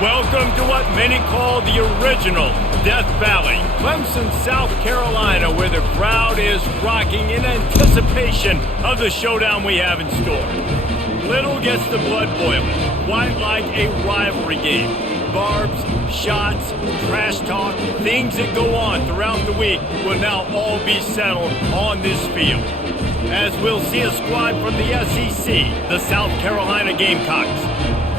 Welcome to what many call the original Death Valley, Clemson, South Carolina, where the crowd is rocking in anticipation of the showdown we have in store. Little gets the blood boiling, quite like a rivalry game. Barbs, shots, trash talk, things that go on throughout the week will now all be settled on this field. As we'll see a squad from the SEC, the South Carolina Gamecocks,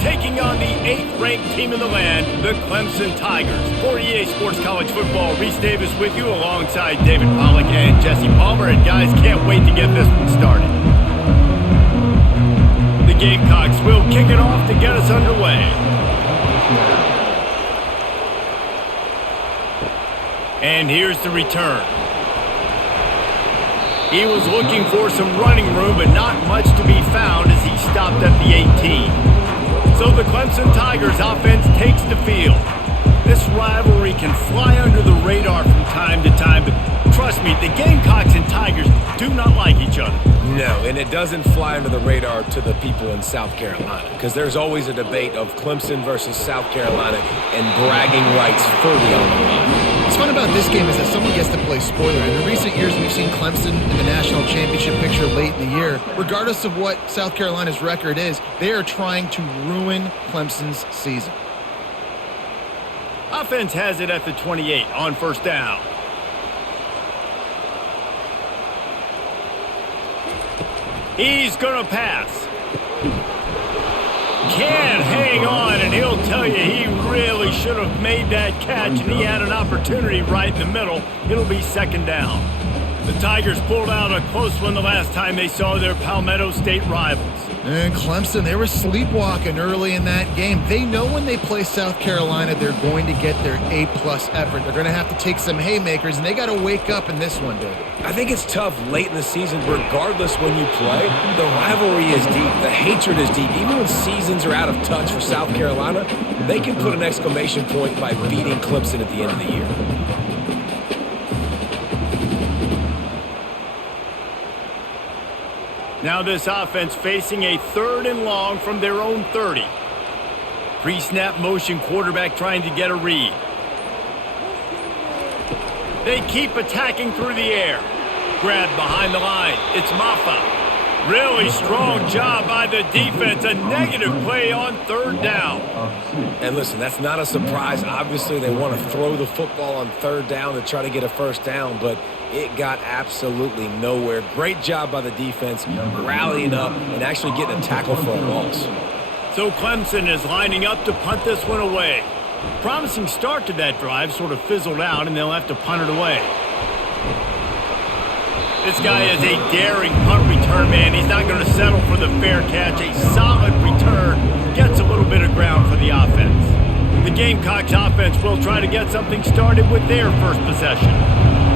taking on the 8th-ranked team in the land, the Clemson Tigers. For EA Sports College Football, Reese Davis with you alongside David Pollack and Jesse Palmer. And guys, can't wait to get this one started. The Gamecocks will kick it off to get us underway. And here's the return. He was looking for some running room, but not much to be found as he stopped at the 18. So the Clemson Tigers offense takes the field. This rivalry can fly under the radar from time to time, but trust me, the Gamecocks and Tigers do not like each other. No, and it doesn't fly under the radar to the people in South Carolina, because there's always a debate of Clemson versus South Carolina and bragging rights fully on the line. What's fun about this game is that someone gets to play spoiler. In recent years, we've seen Clemson in the national championship picture late in the year. Regardless of what South Carolina's record is, they are trying to ruin Clemson's season. Offense has it at the 28 on first down. He's going to pass. Can't hang on, and he'll tell you he really should have made that catch, and he had an opportunity right in the middle. It'll be second down. The Tigers pulled out a close one the last time they saw their Palmetto State rivals. And Clemson, they were sleepwalking early in that game. They know when they play South Carolina, they're going to get their A-plus effort. They're going to have to take some haymakers, and they got to wake up in this one, David. I think it's tough late in the season, regardless when you play. The rivalry is deep. The hatred is deep. Even when seasons are out of touch for South Carolina, they can put an exclamation point by beating Clemson at the end of the year. Now this offense facing a 3rd and long from their own 30. Pre-snap motion quarterback trying to get a read. They keep attacking through the air. Grabbed behind the line. It's Maffa. Really strong job by the defense. A negative play on 3rd down. And listen, that's not a surprise. Obviously, they want to throw the football on 3rd down to try to get a first down, but it got absolutely nowhere. Great job by the defense, rallying up and actually getting a tackle for a loss. So Clemson is lining up to punt this one away. Promising start to that drive, sort of fizzled out, and they'll have to punt it away. This guy is a daring punt return man. He's not going to settle for the fair catch. A solid return gets a little bit of ground for the offense. The Gamecocks offense will try to get something started with their first possession.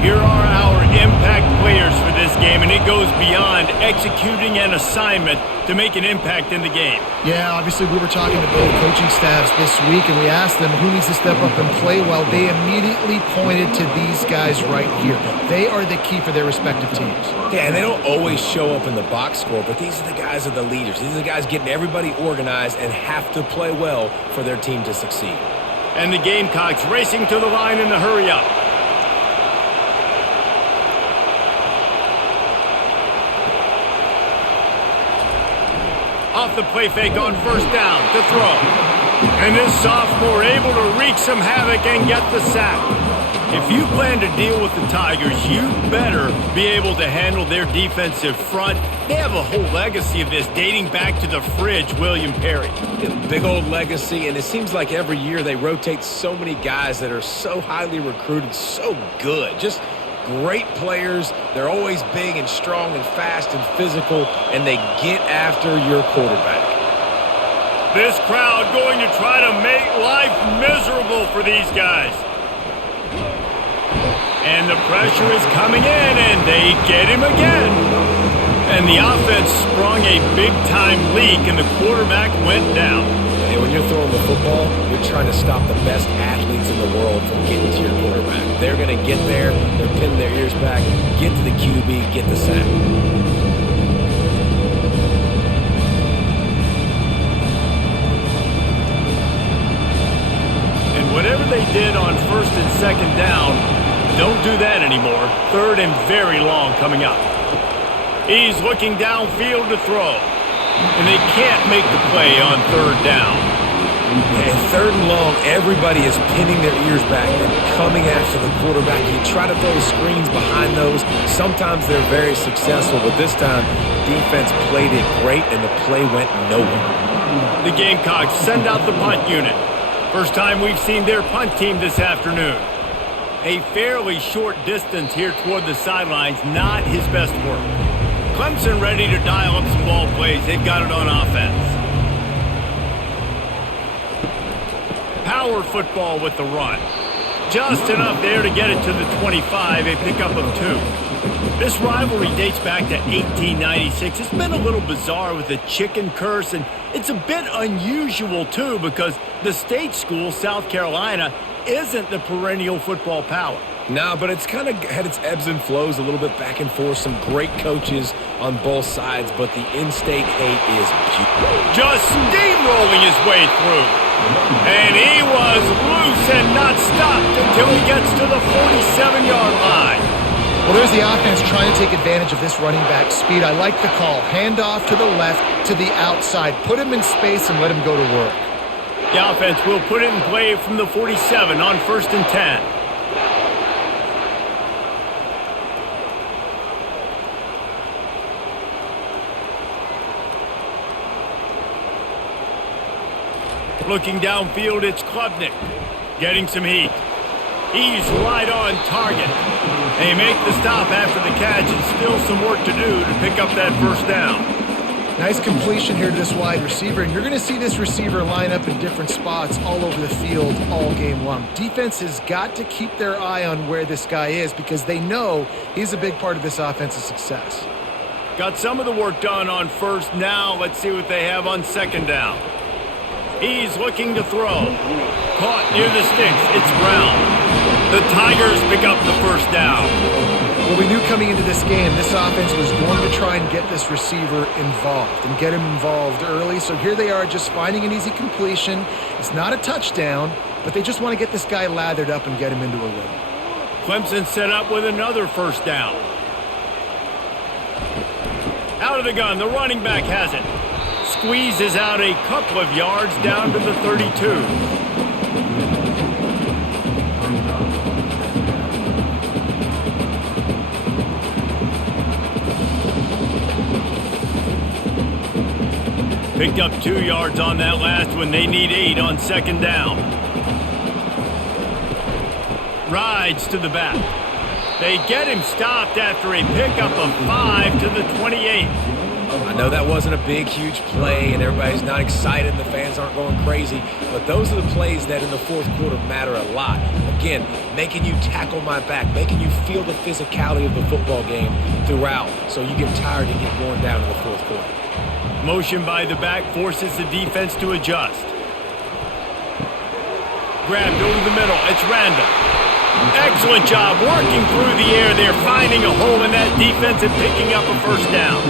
Here are our impact players for this game, and it goes beyond executing an assignment to make an impact in the game. Yeah, obviously we were talking to both coaching staffs this week, and we asked them who needs to step up and play well. They immediately pointed to these guys right here. They are the key for their respective teams. Yeah, and they don't always show up in the box score, but these are the guys that are the leaders. These are the guys getting everybody organized and have to play well for their team to succeed. And the Gamecocks racing to the line in the hurry-up. Off the play fake on first down to throw. And this sophomore able to wreak some havoc and get the sack. If you plan to deal with the Tigers, you better be able to handle their defensive front. They have a whole legacy of this dating back to the fridge, William Perry. A big old legacy, and it seems like every year they rotate so many guys that are so highly recruited, so good. Just great players. They're always big and strong and fast and physical, and they get after your quarterback. This crowd going to try to make life miserable for these guys. And the pressure is coming in, and they get him again. And the offense sprung a big-time leak, and the quarterback went down. And when you're throwing the football, you're trying to stop the best athletes in the world from getting to your quarterback. They're going to get there. They're pinning their ears back, get to the QB, get the sack. they did on first and second down, don't do that anymore. Third and very long coming up. He's looking downfield to throw. And they can't make the play on third down. And third and long, everybody is pinning their ears back and coming after the quarterback. You try to throw screens behind those. Sometimes they're very successful, but this time, defense played it great, and the play went nowhere. The Gamecocks send out the punt unit. First time we've seen their punt team this afternoon. A fairly short distance here toward the sidelines, not his best work. Clemson ready to dial up some ball plays. They've got it on offense. Power football with the run. Just enough there to get it to the 25, a pickup of 2. This rivalry dates back to 1896. It's been a little bizarre with the chicken curse, and it's a bit unusual, too, because the state school, South Carolina, isn't the perennial football power. No, but it's kind of had its ebbs and flows a little bit back and forth. Some great coaches on both sides, but the in-state hate is beautiful. Just steamrolling his way through. And he was loose and not stopped until he gets to the 47-yard line. Well, there's the offense trying to take advantage of this running back speed. I like the call. Hand off to the left, to the outside. Put him in space and let him go to work. The offense will put it in play from the 47 on first and 10. Looking downfield, it's Klubnik. Getting some heat. He's right on target. They make the stop after the catch, and still some work to do to pick up that first down. Nice completion here to this wide receiver, and you're going to see this receiver line up in different spots all over the field all game long. Defense has got to keep their eye on where this guy is because they know he's a big part of this offense's success. Got some of the work done on first. Now let's see what they have on second down. He's looking to throw. Caught near the sticks. It's Brown. The Tigers pick up the first down. Well, we knew coming into this game, this offense was going to try and get this receiver involved and get him involved early. So here they are just finding an easy completion. It's not a touchdown, but they just want to get this guy lathered up and get him into a rhythm. Clemson set up with another first down. Out of the gun, the running back has it. Squeezes out a couple of yards down to the 32. Picked up 2 yards on that last one. They need 8 on second down. Rides to the back. They get him stopped after a pickup of 5 to the 28. I know that wasn't a big, huge play, and everybody's not excited, and the fans aren't going crazy, but those are the plays that in the fourth quarter matter a lot. Again, making you tackle my back, making you feel the physicality of the football game throughout, so you get tired and get worn down in the fourth quarter. Motion by the back forces the defense to adjust. Grabbed over the middle. It's Randall. Excellent job working through the air. They're finding a hole in that defense and picking up a first down.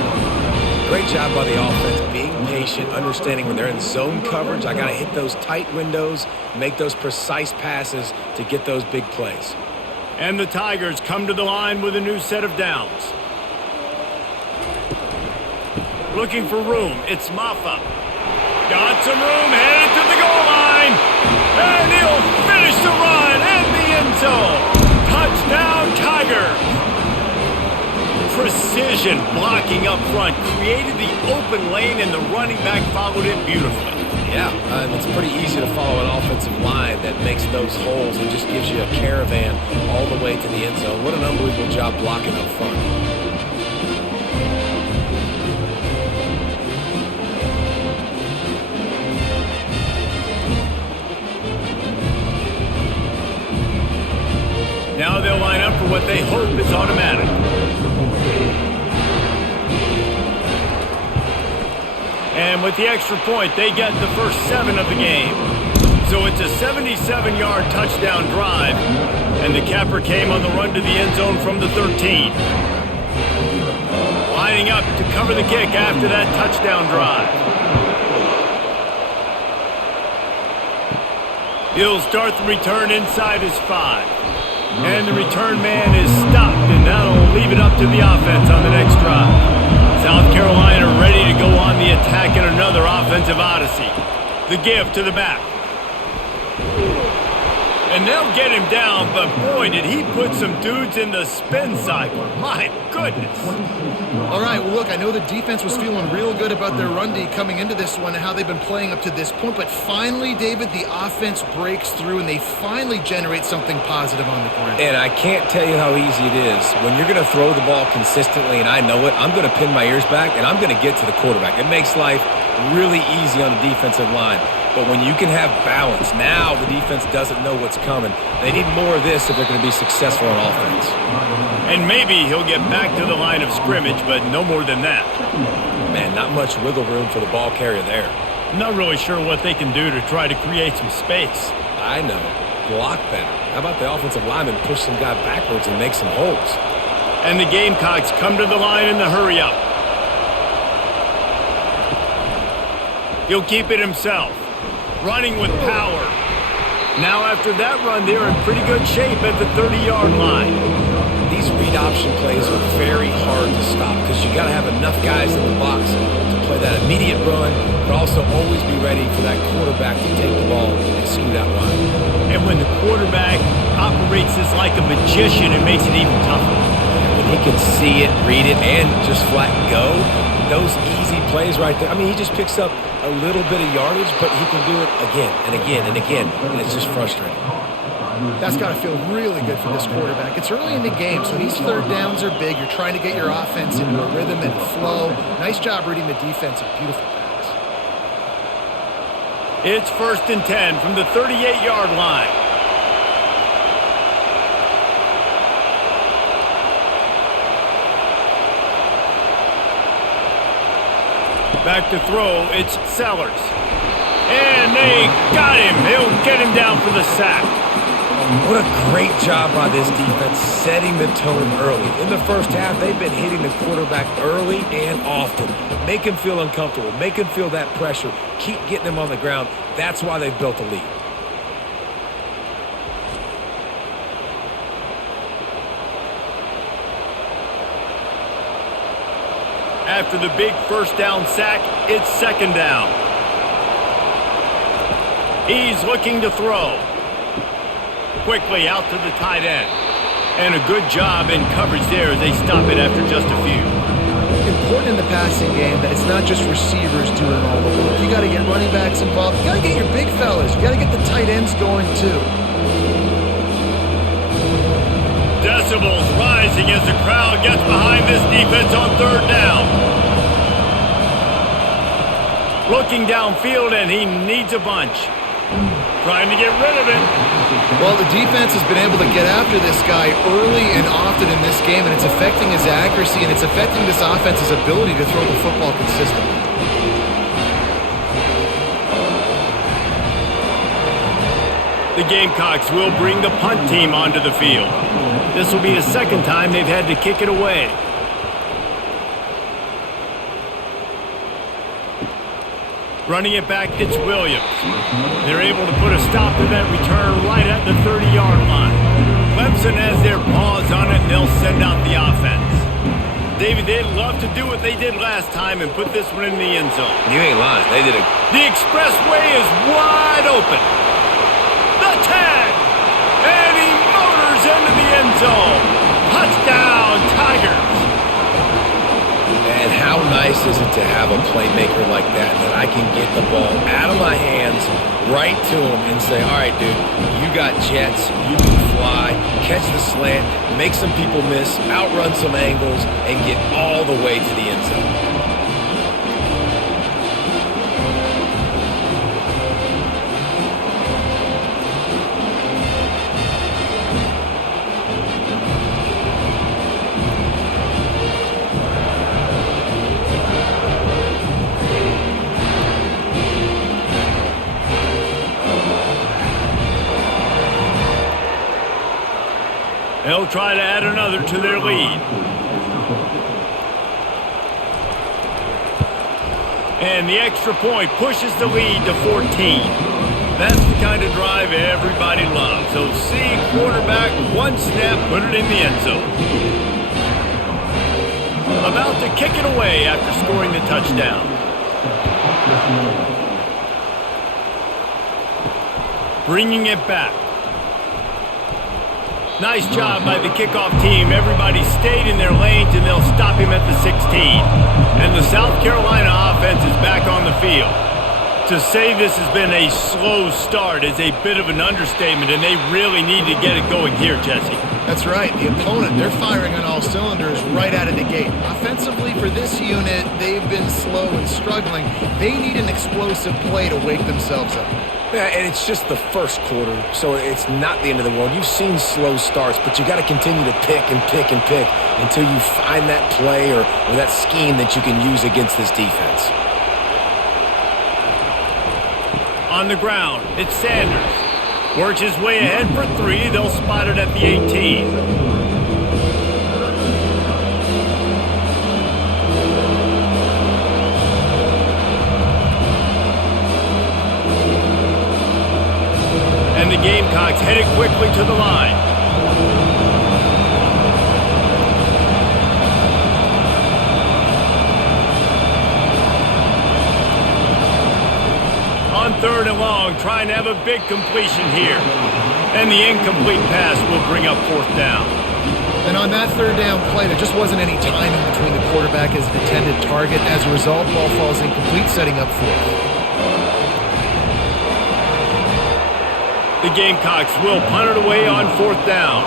Great job by the offense, being patient, understanding when they're in zone coverage, I got to hit those tight windows, make those precise passes to get those big plays. And the Tigers come to the line with a new set of downs. Looking for room, it's Maffa. Got some room, headed to the goal line. And he'll finish the run in the end zone. Touchdown, Tigers. Precision blocking up front created the open lane, and the running back followed it beautifully. Yeah, and it's pretty easy to follow an offensive line that makes those holes and just gives you a caravan all the way to the end zone. What an unbelievable job blocking up front. Now they'll line up for what they hope is automatic. And with the extra point, they get the first 7 of the game. So it's a 77-yard touchdown drive, and the capper came on the run to the end zone from the 13. Lining up to cover the kick after that touchdown drive. He'll start the return inside his 5. And the return man is stopped, and that'll leave it up to the offense on the next drive. South Carolina ready to go on the attack in another offensive odyssey. The give to the back. And they'll get him down, but boy, did he put some dudes in the spin cycle. My goodness. All right, well, look, I know the defense was feeling real good about their run D coming into this one and how they've been playing up to this point, but finally, David, the offense breaks through and they finally generate something positive on the ground. And I can't tell you how easy it is. When you're going to throw the ball consistently, and I know it, I'm going to pin my ears back, and I'm going to get to the quarterback. It makes life really easy on the defensive line. But when you can have balance, now the defense doesn't know what's coming. They need more of this if they're going to be successful on offense. And maybe he'll get back to the line of scrimmage, but no more than that. Man, not much wiggle room for the ball carrier there. I'm not really sure what they can do to try to create some space. I know. Block better. How about the offensive lineman push some guy backwards and make some holes? And the Gamecocks come to the line in the hurry-up. He'll keep it himself. Running with power. Now after that run, they're in pretty good shape at the 30-yard line. These read option plays are very hard to stop because you got to have enough guys in the box to play that immediate run, but also always be ready for that quarterback to take the ball and scoot out wide. And when the quarterback operates as like a magician, it makes it even tougher. When he can see it, read it, and just flat go, those easy plays right there. I mean, he just picks up a little bit of yardage, but he can do it again and again and again, and it's just frustrating. That's got to feel really good for this quarterback. It's early in the game, so these third downs are big. You're trying to get your offense into a rhythm and a flow. Nice job reading the defense. A beautiful pass. It's 1st and 10 from the 38-yard line. Back to throw, it's Sellers. And they got him. They'll get him down for the sack. What a great job by this defense setting the tone early. In the first half, they've been hitting the quarterback early and often. Make him feel uncomfortable. Make him feel that pressure. Keep getting him on the ground. That's why they've built a lead. After the big 1st down sack, it's 2nd down. He's looking to throw. Quickly out to the tight end. And a good job in coverage there as they stop it after just a few. Important in the passing game that it's not just receivers doing all the work. You got to get running backs involved. You got to get your big fellas. You got to get the tight ends going too. Decibels rising as the crowd gets behind this defense on 3rd down. Looking downfield, and he needs a bunch. Trying to get rid of it. Well, the defense has been able to get after this guy early and often in this game, and it's affecting his accuracy, and it's affecting this offense's ability to throw the football consistently. The Gamecocks will bring the punt team onto the field. This will be the 2nd time they've had to kick it away. Running it back, it's Williams. They're able to put a stop to that return right at the 30-yard line. Clemson has their paws on it, and they'll send out the offense. David, they'd love to do what they did last time and put this one in the end zone. You ain't lying. They did it. The expressway is wide open. The tag! And he motors into the end zone. Touchdown, Tigers! And how nice is it to have a playmaker like that I can get the ball out of my hands right to him and say, all right, dude, you got jets, you can fly, catch the slant, make some people miss, outrun some angles, and get all the way to the end zone. They'll try to add another to their lead. And the extra point pushes the lead to 14. That's the kind of drive everybody loves. So see quarterback, one snap, put it in the end zone. About to kick it away after scoring the touchdown. Bringing it back. Nice job by the kickoff team. Everybody stayed in their lanes, and they'll stop him at the 16. And the South Carolina offense is back on the field. To say this has been a slow start is a bit of an understatement, and they really need to get it going here, Jesse. That's right. The opponent, they're firing on all cylinders right out of the gate. Offensively, for this unit, they've been slow and struggling. They need an explosive play to wake themselves up. Yeah, and it's just the first quarter, so it's not the end of the world. You've seen slow starts, but you got to continue to pick and pick and pick until you find that play or that scheme that you can use against this defense. On the ground, it's Sanders. Works his way ahead for 3. They'll spot it at the 18. And the Gamecocks headed quickly to the line. On 3rd and long, trying to have a big completion here. And the incomplete pass will bring up 4th down. And on that 3rd down play, there just wasn't any timing between the quarterback and his intended target. As a result, ball falls incomplete, setting up 4th. The Gamecocks will punt it away on 4th down.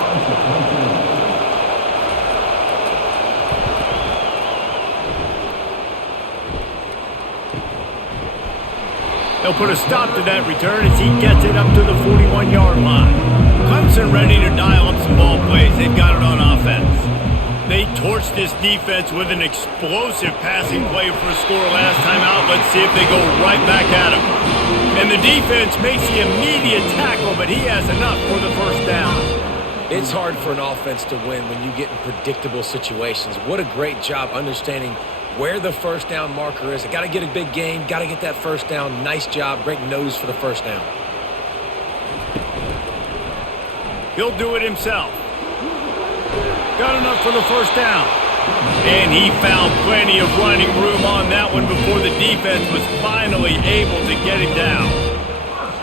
They'll put a stop to that return as he gets it up to the 41-yard line. Clemson ready to dial up some ball plays. They've got it on offense. They torched this defense with an explosive passing play for a score last time out. Let's see if they go right back at him. And the defense makes the immediate tackle, but he has enough for the 1st down. It's hard for an offense to win when you get in predictable situations. What a great job understanding where the 1st down marker is. Got to get a big gain, got to get that 1st down. Nice job, great nose for the 1st down. He'll do it himself. Got enough for the 1st down. And he found plenty of running room on that one before the defense was finally able to get him down.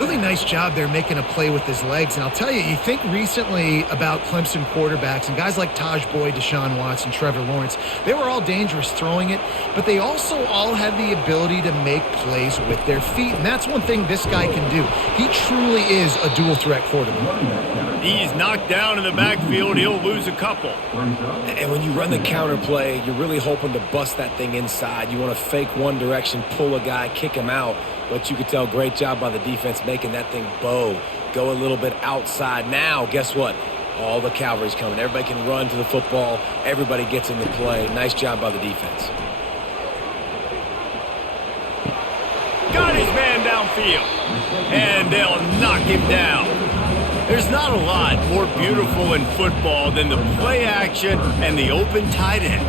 Really nice job there making a play with his legs. And I'll tell you, you think recently about Clemson quarterbacks and guys like Taj Boyd, Deshaun Watson, Trevor Lawrence. They were all dangerous throwing it, but they also all had the ability to make plays with their feet. And that's one thing this guy can do. He truly is a dual-threat quarterback. He's knocked down in the backfield. He'll lose a couple. And when you run the counter play, you're really hoping to bust that thing inside. You want to fake one direction, pull a guy, kick him out. But you could tell, great job by the defense making that thing bow, go a little bit outside. Now, guess what? All the cavalry's coming. Everybody can run to the football. Everybody gets in the play. Nice job by the defense. Got his man downfield. And they'll knock him down. There's not a lot more beautiful in football than the play action and the open tight end.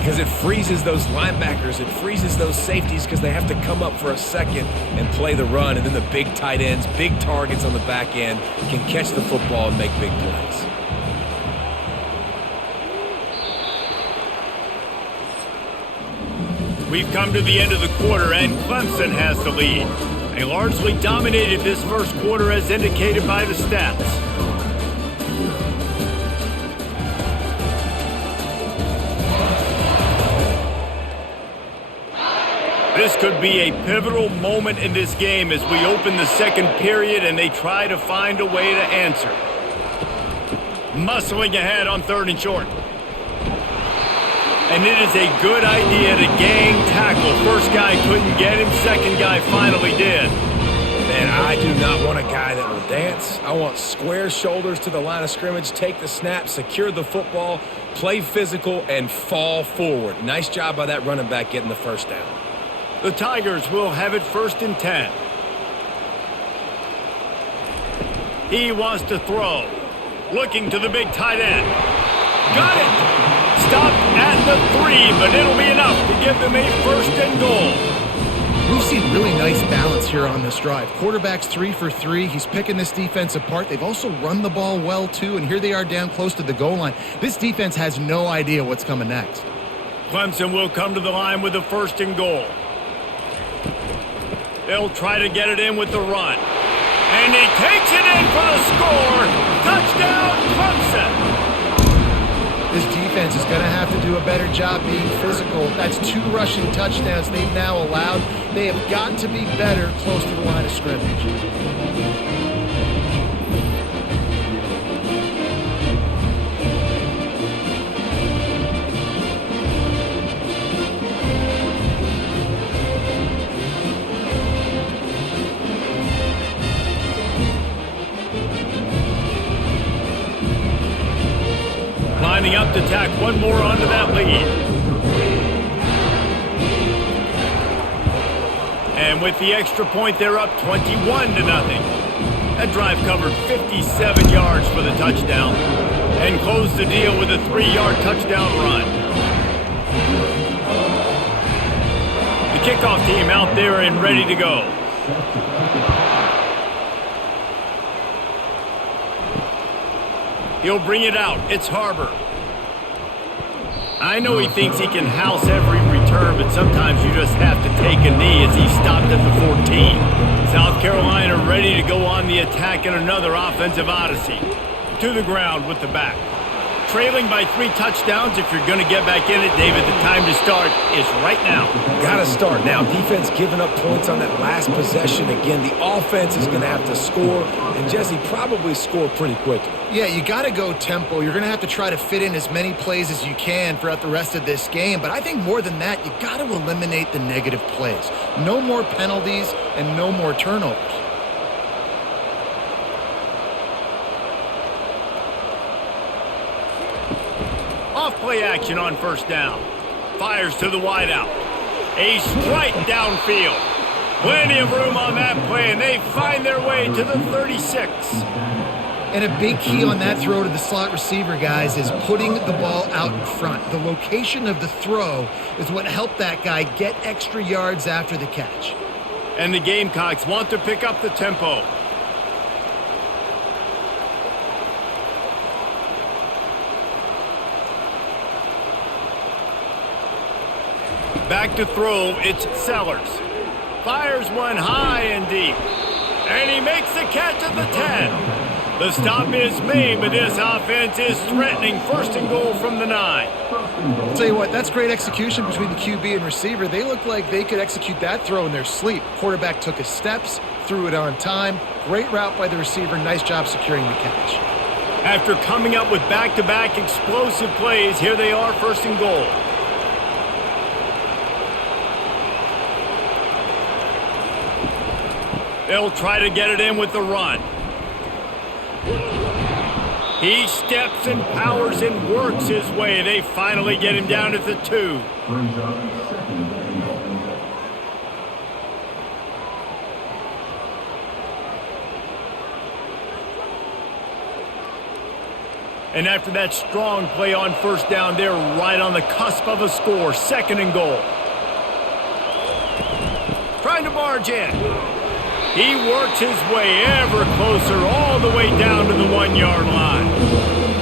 Because it freezes those linebackers. It freezes those safeties because they have to come up for a second and play the run. And then the big tight ends, big targets on the back end can catch the football and make big plays. We've come to the end of the quarter, and Clemson has the lead. They largely dominated this 1st quarter as indicated by the stats. This could be a pivotal moment in this game as we open the 2nd period and they try to find a way to answer. Muscling ahead on 3rd and short. And it is a good idea to gang tackle. First guy couldn't get him, 2nd guy finally did. Man, I do not want a guy that will dance. I want square shoulders to the line of scrimmage, take the snap, secure the football, play physical, and fall forward. Nice job by that running back getting the 1st down. The Tigers will have it 1st and 10. He wants to throw. Looking to the big tight end. Got it! Stopped at the 3, but it'll be enough to give them a 1st and goal. We've seen really nice balance here on this drive. Quarterback's 3 for 3. He's picking this defense apart. They've also run the ball well, too, and here they are down close to the goal line. This defense has no idea what's coming next. Clemson will come to the line with the 1st and goal. They'll try to get it in with the run. And he takes it in for the score. Touchdown, Clemson. This defense is going to have to do a better job being physical. That's 2 rushing touchdowns they've now allowed. They have got to be better close to the line of scrimmage. Lining up to tack one more onto that lead. And with the extra point, they're up 21-0. That drive covered 57 yards for the touchdown and closed the deal with a 3-yard touchdown run. The kickoff team out there and ready to go. He'll bring it out. It's Harbor. I know he thinks he can house every return, but sometimes you just have to take a knee as he stopped at the 14. South Carolina ready to go on the attack in another offensive odyssey. To the ground with the back. Trailing by 3 touchdowns. If you're going to get back in it, David, the time to start is right now. Got to start now. Defense giving up points on that last possession. Again, the offense is going to have to score, and Jesse probably score pretty quickly. Yeah, you got to go tempo. You're going to have to try to fit in as many plays as you can throughout the rest of this game. But I think more than that, you got to eliminate the negative plays. No more penalties and no more turnovers. Off-play action on 1st down. Fires to the wideout. A strike downfield. Plenty of room on that play, and they find their way to the 36. And a big key on that throw to the slot receiver, guys, is putting the ball out in front. The location of the throw is what helped that guy get extra yards after the catch. And the Gamecocks want to pick up the tempo. Back to throw, it's Sellers. Fires one high and deep. And he makes the catch at the 10. The stop is made, but this offense is threatening 1st and goal from the 9. I'll tell you what, that's great execution between the QB and receiver. They look like they could execute that throw in their sleep. Quarterback took his steps, threw it on time. Great route by the receiver. Nice job securing the catch. After coming up with back-to-back explosive plays, here they are 1st and goal. They'll try to get it in with the run. He steps and powers and works his way. They finally get him down at the 2. And after that strong play on 1st down, they're right on the cusp of a score. 2nd and goal. Trying to barge in. He works his way ever closer all the way down to the 1-yard line.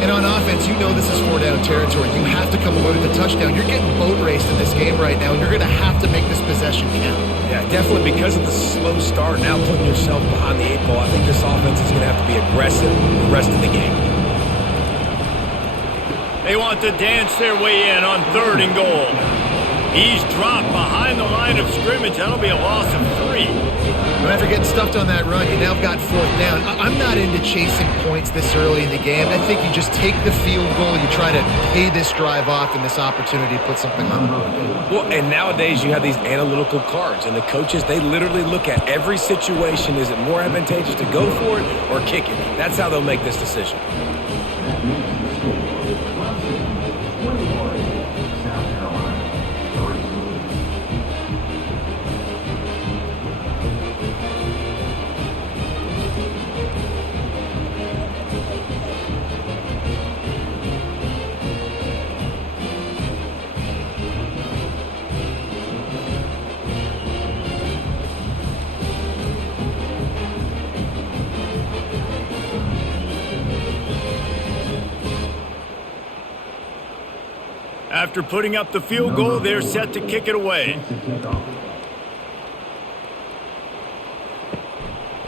And on offense, you know this is 4-down territory. You have to come away with a touchdown. You're getting boat raced in this game right now, and you're going to have to make this possession count. Yeah, definitely because of the slow start, now putting yourself behind the 8 ball. I think this offense is going to have to be aggressive the rest of the game. They want to dance their way in on 3rd and goal. He's dropped behind the line of scrimmage. That'll be a loss of 3. And after getting stuffed on that run, you now have got 4th down. I'm not into chasing points this early in the game. I think you just take the field goal, you try to pay this drive off, and this opportunity to put something on the board. Well, and nowadays you have these analytical cards, and the coaches, they literally look at every situation. Is it more advantageous to go for it or kick it? That's how they'll make this decision. After putting up the field goal, they're set to kick it away.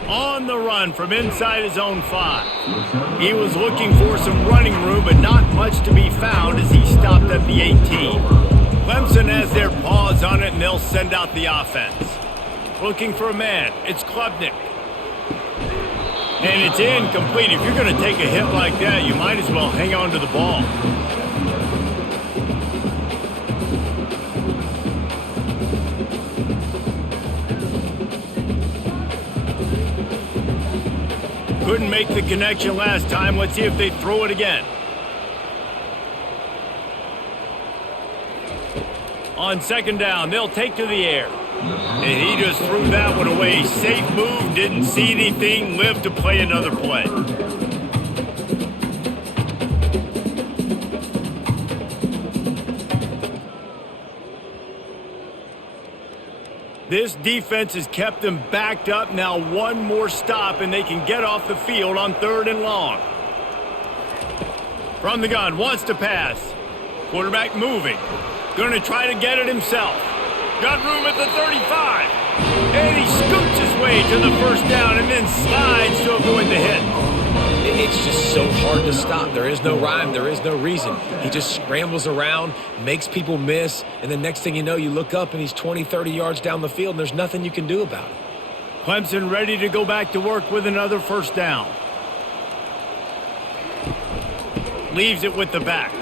On the run from inside his own 5. He was looking for some running room, but not much to be found as he stopped at the 18. Clemson has their paws on it, and they'll send out the offense. Looking for a man. It's Klubnik. And it's incomplete. If you're going to take a hit like that, you might as well hang on to the ball. Couldn't make the connection last time. Let's see if they throw it again. On second down, they'll take to the air. And he just threw that one away. Safe move, didn't see anything, lived to play another play. This defense has kept them backed up. Now one more stop, and they can get off the field on 3rd and long. From the gun, wants to pass. Quarterback moving. Going to try to get it himself. Got room at the 35. And he scoots his way to the first down and then slides to avoid the hit. It's just so hard to stop. There is no rhyme. There is no reason. He just scrambles around, makes people miss, and the next thing you know, you look up and he's 20, 30 yards down the field, and there's nothing you can do about it. Clemson ready to go back to work with another first down. Leaves it with the back.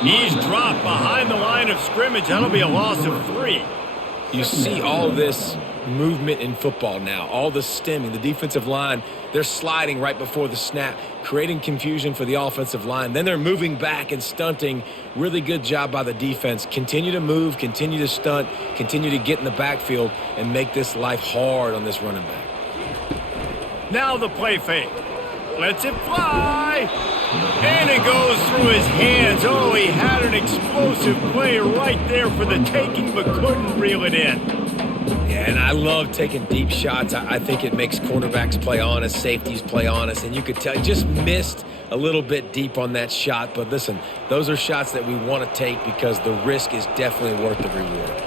He's dropped behind the line of scrimmage. That'll be a loss of 3. You see all this movement in football now, all the stemming, the defensive line, they're sliding right before the snap, creating confusion for the offensive line. Then they're moving back and stunting. Really good job by the defense. Continue to move, continue to stunt, continue to get in the backfield and make this life hard on this running back. Now the play fake. Lets it fly. And it goes through his hands. Oh, he had an explosive play right there for the taking, but couldn't reel it in. Yeah, and I love taking deep shots. I think it makes cornerbacks play honest, safeties play honest, and you could tell he just missed a little bit deep on that shot. But listen, those are shots that we want to take because the risk is definitely worth the reward.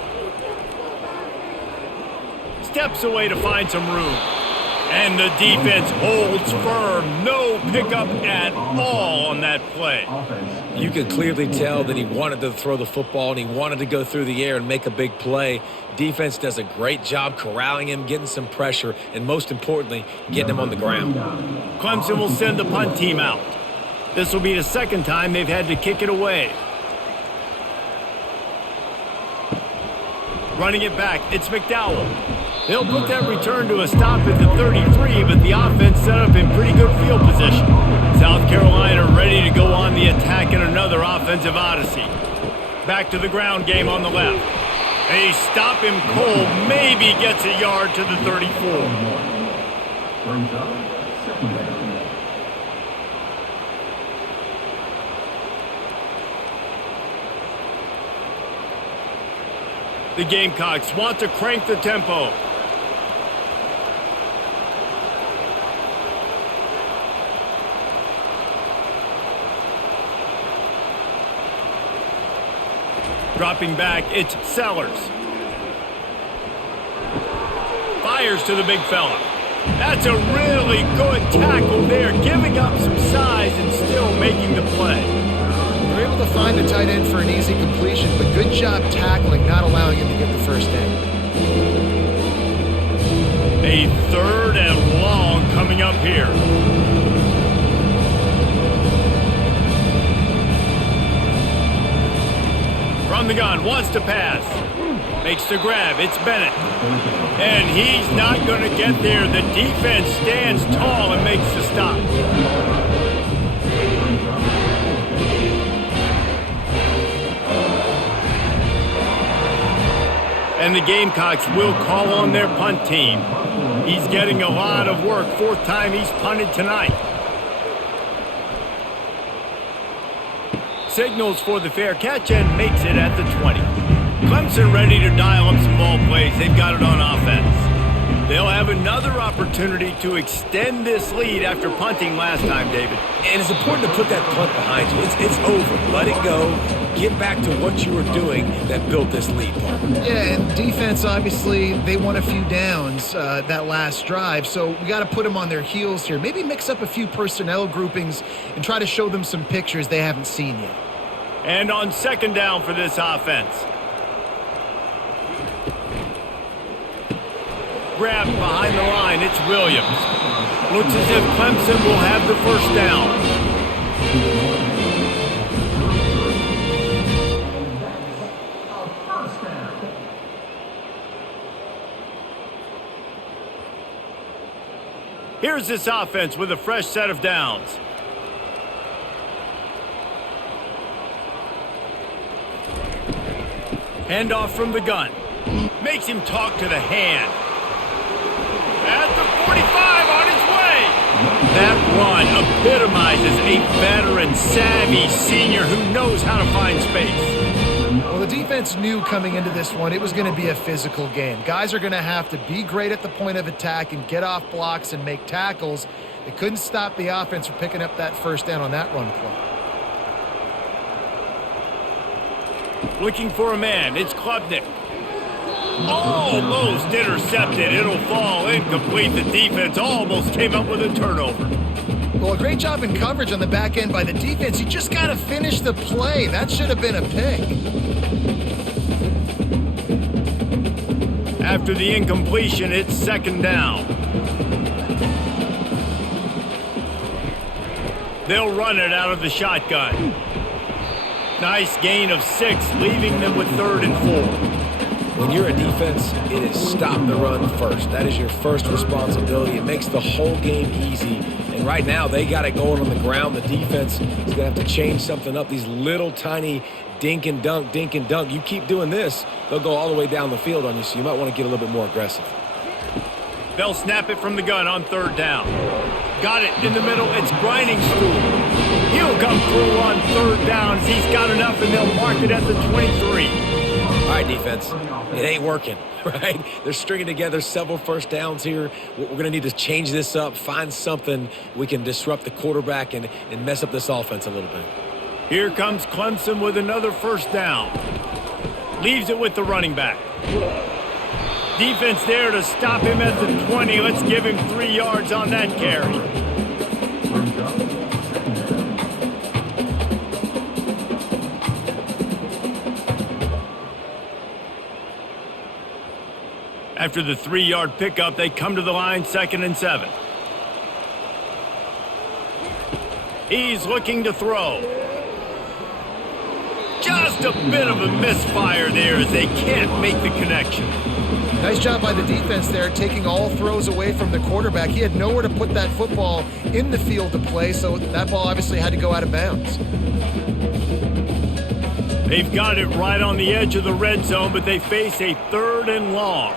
Steps away to find some room. And the defense holds firm. No pickup at all on that play. You could clearly tell that he wanted to throw the football and he wanted to go through the air and make a big play. Defense does a great job corralling him, getting some pressure, and most importantly, getting him on the ground. Clemson will send the punt team out. This will be the second time they've had to kick it away. Running it back, it's McDowell. They'll put that return to a stop at the 33, but the offense set up in pretty good field position. South Carolina ready to go on the attack in another offensive odyssey. Back to the ground game on the left. They stop him cold, maybe gets a yard to the 34. The Gamecocks want to crank the tempo. Dropping back, it's Sellers. Fires to the big fella. That's a really good tackle there, giving up some size and still making the play. They're able to find the tight end for an easy completion, but good job tackling, not allowing him to get the first down. A 3rd and long coming up here. From the gun, wants to pass. Makes the grab, it's Bennett. And he's not going to get there. The defense stands tall and makes the stop. And the Gamecocks will call on their punt team. He's getting a lot of work. 4th time he's punted tonight. Signals for the fair catch and makes it at the 20. Clemson ready to dial up some ball plays. They've got it on offense. They'll have another opportunity to extend this lead after punting last time, David. And it's important to put that punt behind you. It's over. Let it go. Get back to what you were doing that built this lead, Paul. Yeah, and defense, obviously, they won a few downs that last drive, so we got to put them on their heels here. Maybe mix up a few personnel groupings and try to show them some pictures they haven't seen yet. And on second down for this offense. Grabbed behind the line, it's Williams. Looks as if Clemson will have the first down. Here's this offense with a fresh set of downs. Handoff from the gun. Makes him talk to the hand. At the 45 on his way. That run epitomizes a veteran, savvy senior who knows how to find space. Well, the defense knew coming into this one it was going to be a physical game. Guys are going to have to be great at the point of attack and get off blocks and make tackles. They couldn't stop the offense from picking up that first down on that run play. Looking for a man, it's Klubnik. Almost intercepted. It'll fall incomplete. The defense almost came up with a turnover. Well, a great job in coverage on the back end by the defense. You just got to finish the play. That should have been a pick. After the incompletion, it's second down. They'll run it out of the shotgun. Nice gain of 6, leaving them with 3rd and 4. When you're a defense, it is stop the run first. That is your first responsibility. It makes the whole game easy. And right now, they got it going on the ground. The defense is going to have to change something up. These little tiny dink and dunk, dink and dunk. You keep doing this, they'll go all the way down the field on you, so you might want to get a little bit more aggressive. They'll snap it from the gun on 3rd down. Got it in the middle. It's Grinding Stool. He'll come through on 3rd down. He's got enough, and they'll mark it at the 23. All right, defense, it ain't working, right? They're stringing together several first downs here. We're going to need to change this up, find something we can disrupt the quarterback and mess up this offense a little bit. Here comes Clemson with another first down. Leaves it with the running back. Defense there to stop him at the 20. Let's give him 3 yards on that carry. After the 3-yard pickup, they come to the line, 2nd and 7. He's looking to throw. Just a bit of a misfire there as they can't make the connection. Nice job by the defense there, taking all throws away from the quarterback. He had nowhere to put that football in the field to play, so that ball obviously had to go out of bounds. They've got it right on the edge of the red zone, but they face a 3rd and long.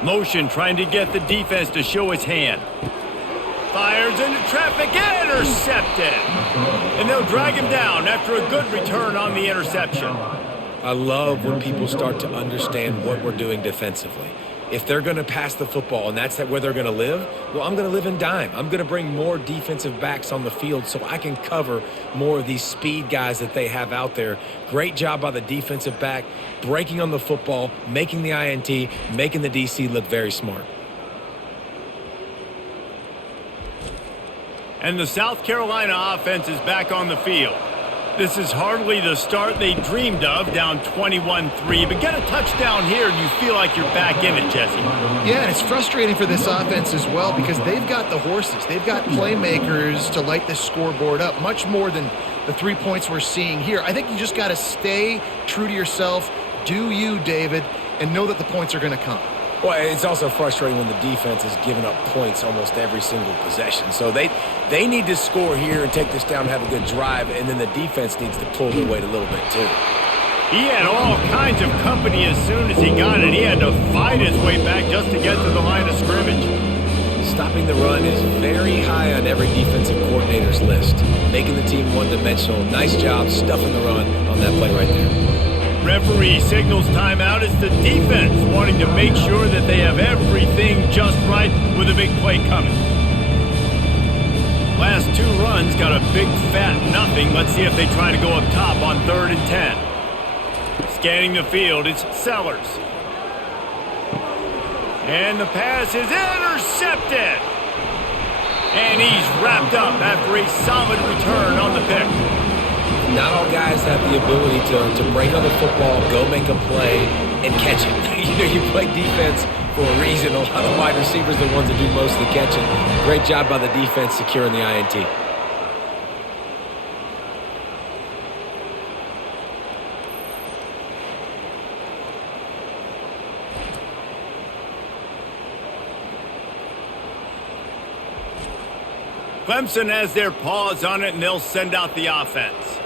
Motion trying to get the defense to show his hand. Fires into traffic, intercepted. And they'll drag him down after a good return on the interception. I love when people start to understand what we're doing defensively. If they're going to pass the football and that's where they're going to live, well, I'm going to live in dime. I'm going to bring more defensive backs on the field so I can cover more of these speed guys that they have out there. Great job by the defensive back, breaking on the football, making the INT, making the DC look very smart. And the South Carolina offense is back on the field. This is hardly the start they dreamed of, down 21-3. But get a touchdown here and you feel like you're back in it, Jesse. Yeah, and it's frustrating for this offense as well because they've got the horses. They've got playmakers to light this scoreboard up, much more than the 3 points we're seeing here. I think you just got to stay true to yourself, do you, David, and know that the points are going to come. Well, it's also frustrating when the defense is giving up points almost every single possession. So they need to score here and take this down and have a good drive, and then the defense needs to pull their weight a little bit too. He had all kinds of company as soon as he got it. He had to fight his way back just to get to the line of scrimmage. Stopping the run is very high on every defensive coordinator's list. Making the team one-dimensional. Nice job stuffing the run on that play right there. Referee signals timeout as the defense wanting to make sure that they have everything just right with a big play coming. Last 2 runs got a big fat nothing. Let's see if they try to go up top on 3rd and 10. Scanning the field, it's Sellers. And the pass is intercepted. And he's wrapped up after a solid return on the pick. Not all guys have the ability to break on the football, go make a play, and catch it. You play defense for a reason. A lot of wide receivers are the ones that do most of the catching. Great job by the defense securing the INT. Clemson has their paws on it, and they'll send out the offense.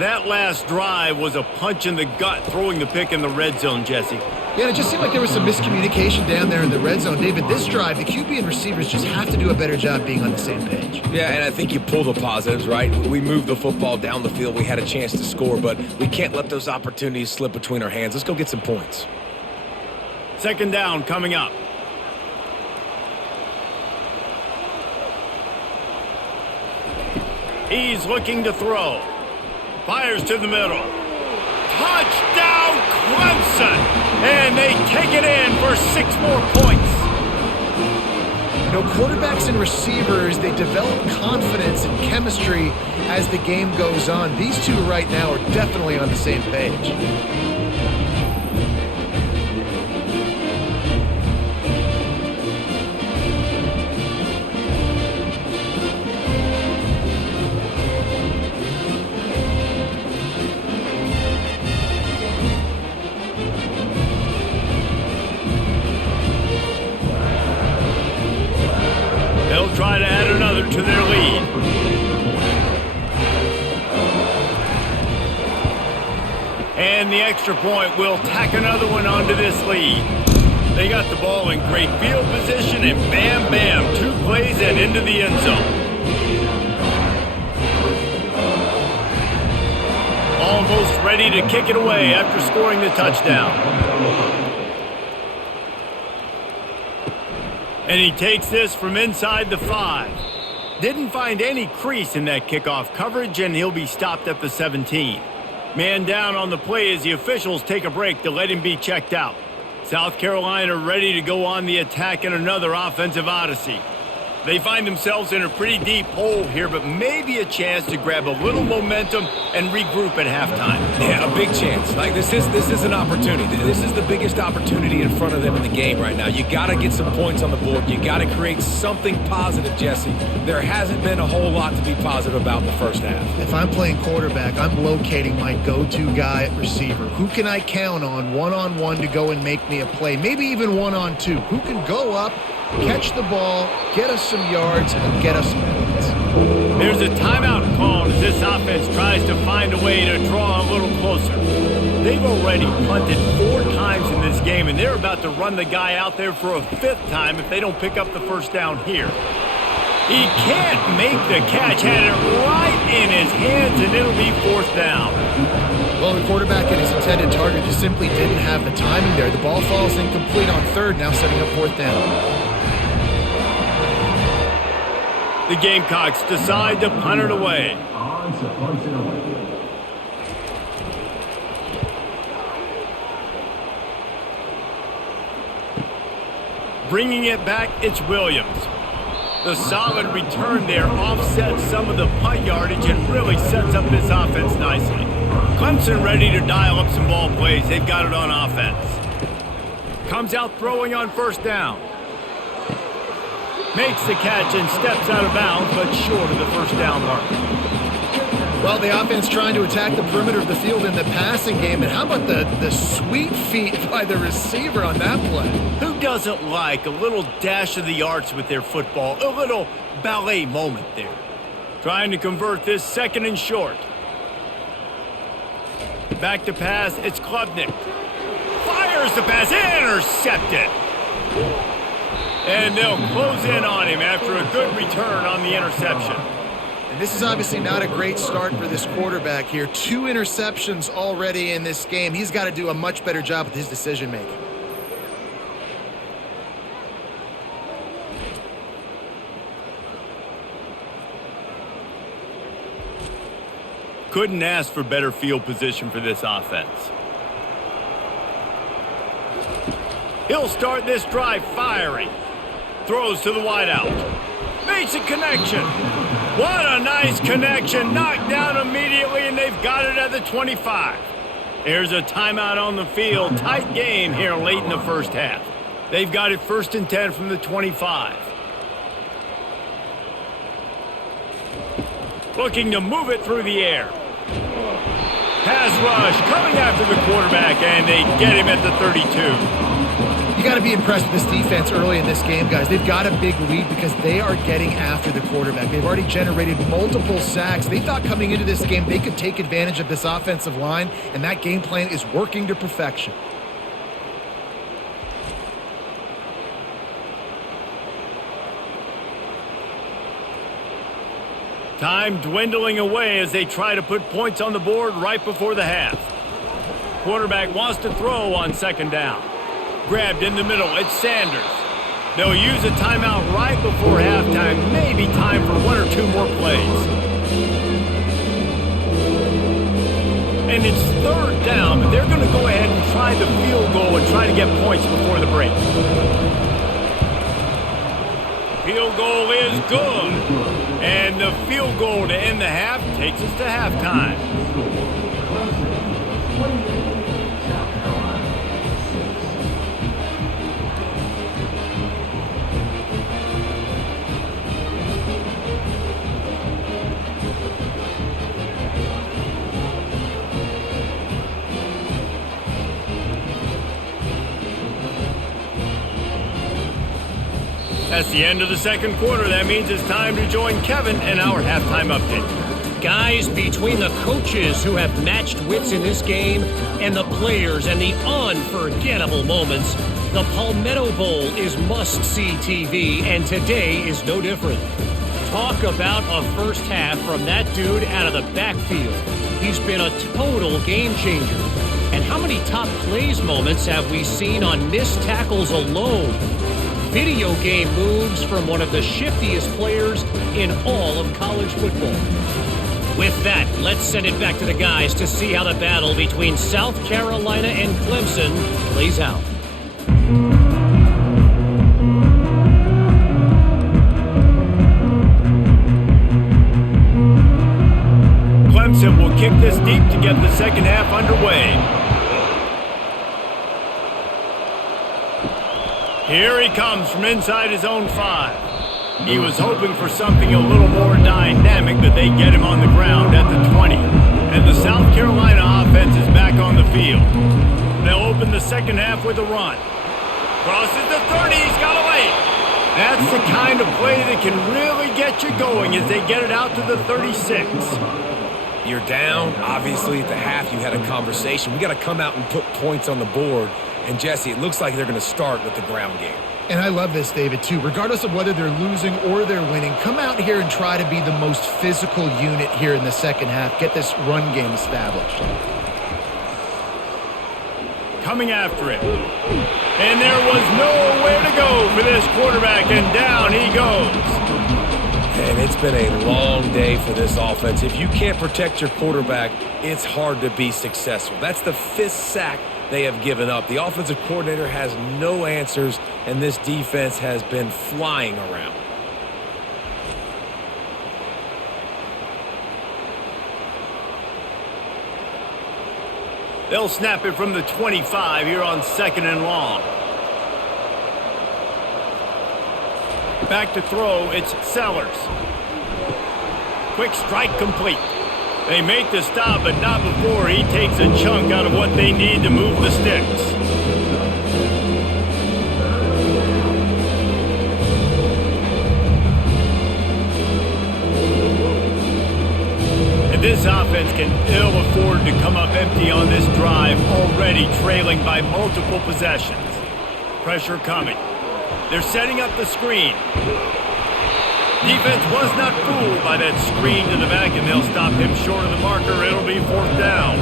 That last drive was a punch in the gut, throwing the pick in the red zone, Jesse. Yeah, it just seemed like there was some miscommunication down there in the red zone. David, this drive, the QB and receivers just have to do a better job being on the same page. Yeah, and I think you pull the positives, right? We moved the football down the field. We had a chance to score, but we can't let those opportunities slip between our hands. Let's go get some points. 2nd down coming up. He's looking to throw. Fires to the middle. Touchdown, Clemson! And they take it in for 6 more points. You know, quarterbacks and receivers, they develop confidence and chemistry as the game goes on. These two right now are definitely on the same page. Try to add another to their lead. And the extra point will tack another one onto this lead. They got the ball in great field position, and bam, bam, 2 plays and into the end zone. Almost ready to kick it away after scoring the touchdown. And he takes this from inside the 5. Didn't find any crease in that kickoff coverage, and he'll be stopped at the 17. Man down on the play as the officials take a break to let him be checked out. South Carolina ready to go on the attack in another offensive odyssey. They find themselves in a pretty deep hole here, but maybe a chance to grab a little momentum and regroup at halftime. Yeah, a big chance. Like this is an opportunity. This is the biggest opportunity in front of them in the game right now. You got to get some points on the board. You got to create something positive, Jesse. There hasn't been a whole lot to be positive about in the first half. If I'm playing quarterback, I'm locating my go-to guy at receiver. Who can I count on one-on-one to go and make me a play? Maybe even one-on-two. Who can go up, catch the ball, get us some yards, and get us some points. There's a timeout called as this offense tries to find a way to draw a little closer. They've already punted 4 times in this game, and they're about to run the guy out there for a 5th time if they don't pick up the first down here. He can't make the catch, had it right in his hands, and it'll be 4th down. Well, the quarterback and his intended target just simply didn't have the timing there. The ball falls incomplete on 3rd, now setting up 4th down. The Gamecocks decide to punt it away. Bringing it back, it's Williams. The solid return there offsets some of the punt yardage and really sets up this offense nicely. Clemson ready to dial up some ball plays. They've got it on offense. Comes out throwing on 1st down. Makes the catch and steps out of bounds, but short of the 1st down mark. Well, the offense trying to attack the perimeter of the field in the passing game. And how about the sweet feet by the receiver on that play? Who doesn't like a little dash of the arts with their football? A little ballet moment there. Trying to convert this 2nd and short. Back to pass, it's Klubnik. Fires the pass, intercepted. And they'll close in on him after a good return on the interception. And this is obviously not a great start for this quarterback here. 2 interceptions already in this game. He's got to do a much better job with his decision-making. Couldn't ask for better field position for this offense. He'll start this drive firing. Throws to the wideout. Makes a connection. What a nice connection. Knocked down immediately, and they've got it at the 25. Here's a timeout on the field. Tight game here late in the first half. They've got it 1st and 10 from the 25. Looking to move it through the air. Pass rush coming after the quarterback, and they get him at the 32. You got to be impressed with this defense early in this game, guys. They've got a big lead because they are getting after the quarterback. They've already generated multiple sacks. They thought coming into this game they could take advantage of this offensive line, and that game plan is working to perfection. Time dwindling away as they try to put points on the board right before the half. Quarterback wants to throw on 2nd down. Grabbed in the middle, it's Sanders. They'll use a timeout right before halftime. Maybe time for 1 or 2 more plays. And it's 3rd down, but they're going to go ahead and try the field goal and try to get points before the break. Field goal is good. And the field goal to end the half takes us to halftime. That's the end of the 2nd quarter. That means it's time to join Kevin in our halftime update. Guys, between the coaches who have matched wits in this game and the players and the unforgettable moments, the Palmetto Bowl is must-see TV, and today is no different. Talk about a first half from that dude out of the backfield. He's been a total game changer. And how many top plays moments have we seen on missed tackles alone? Video game moves from one of the shiftiest players in all of college football. With that, let's send it back to the guys to see how the battle between South Carolina and Clemson plays out. Clemson will kick this deep to get the 2nd half underway. Here he comes from inside his own 5. He was hoping for something a little more dynamic, but they get him on the ground at the 20. And the South Carolina offense is back on the field. They'll open the 2nd half with a run. Crosses the 30, he's got away. That's the kind of play that can really get you going as they get it out to the 36. You're down. Obviously, at the half, you had a conversation. We got to come out and put points on the board. And, Jesse, it looks like they're going to start with the ground game. And I love this, David, too. Regardless of whether they're losing or they're winning, come out here and try to be the most physical unit here in the 2nd half. Get this run game established. Coming after it. And there was nowhere to go for this quarterback, and down he goes. And it's been a long day for this offense. If you can't protect your quarterback, it's hard to be successful. That's the 5th sack they have given up. The offensive coordinator has no answers, and this defense has been flying around. They'll snap it from the 25 here on 2nd and long. Back to throw, it's Sellers. Quick strike complete. They make the stop, but not before he takes a chunk out of what they need to move the sticks. And this offense can ill afford to come up empty on this drive, already trailing by multiple possessions. Pressure coming. They're setting up the screen. Defense was not fooled by that screen to the back, and they'll stop him short of the marker. It'll be 4th down.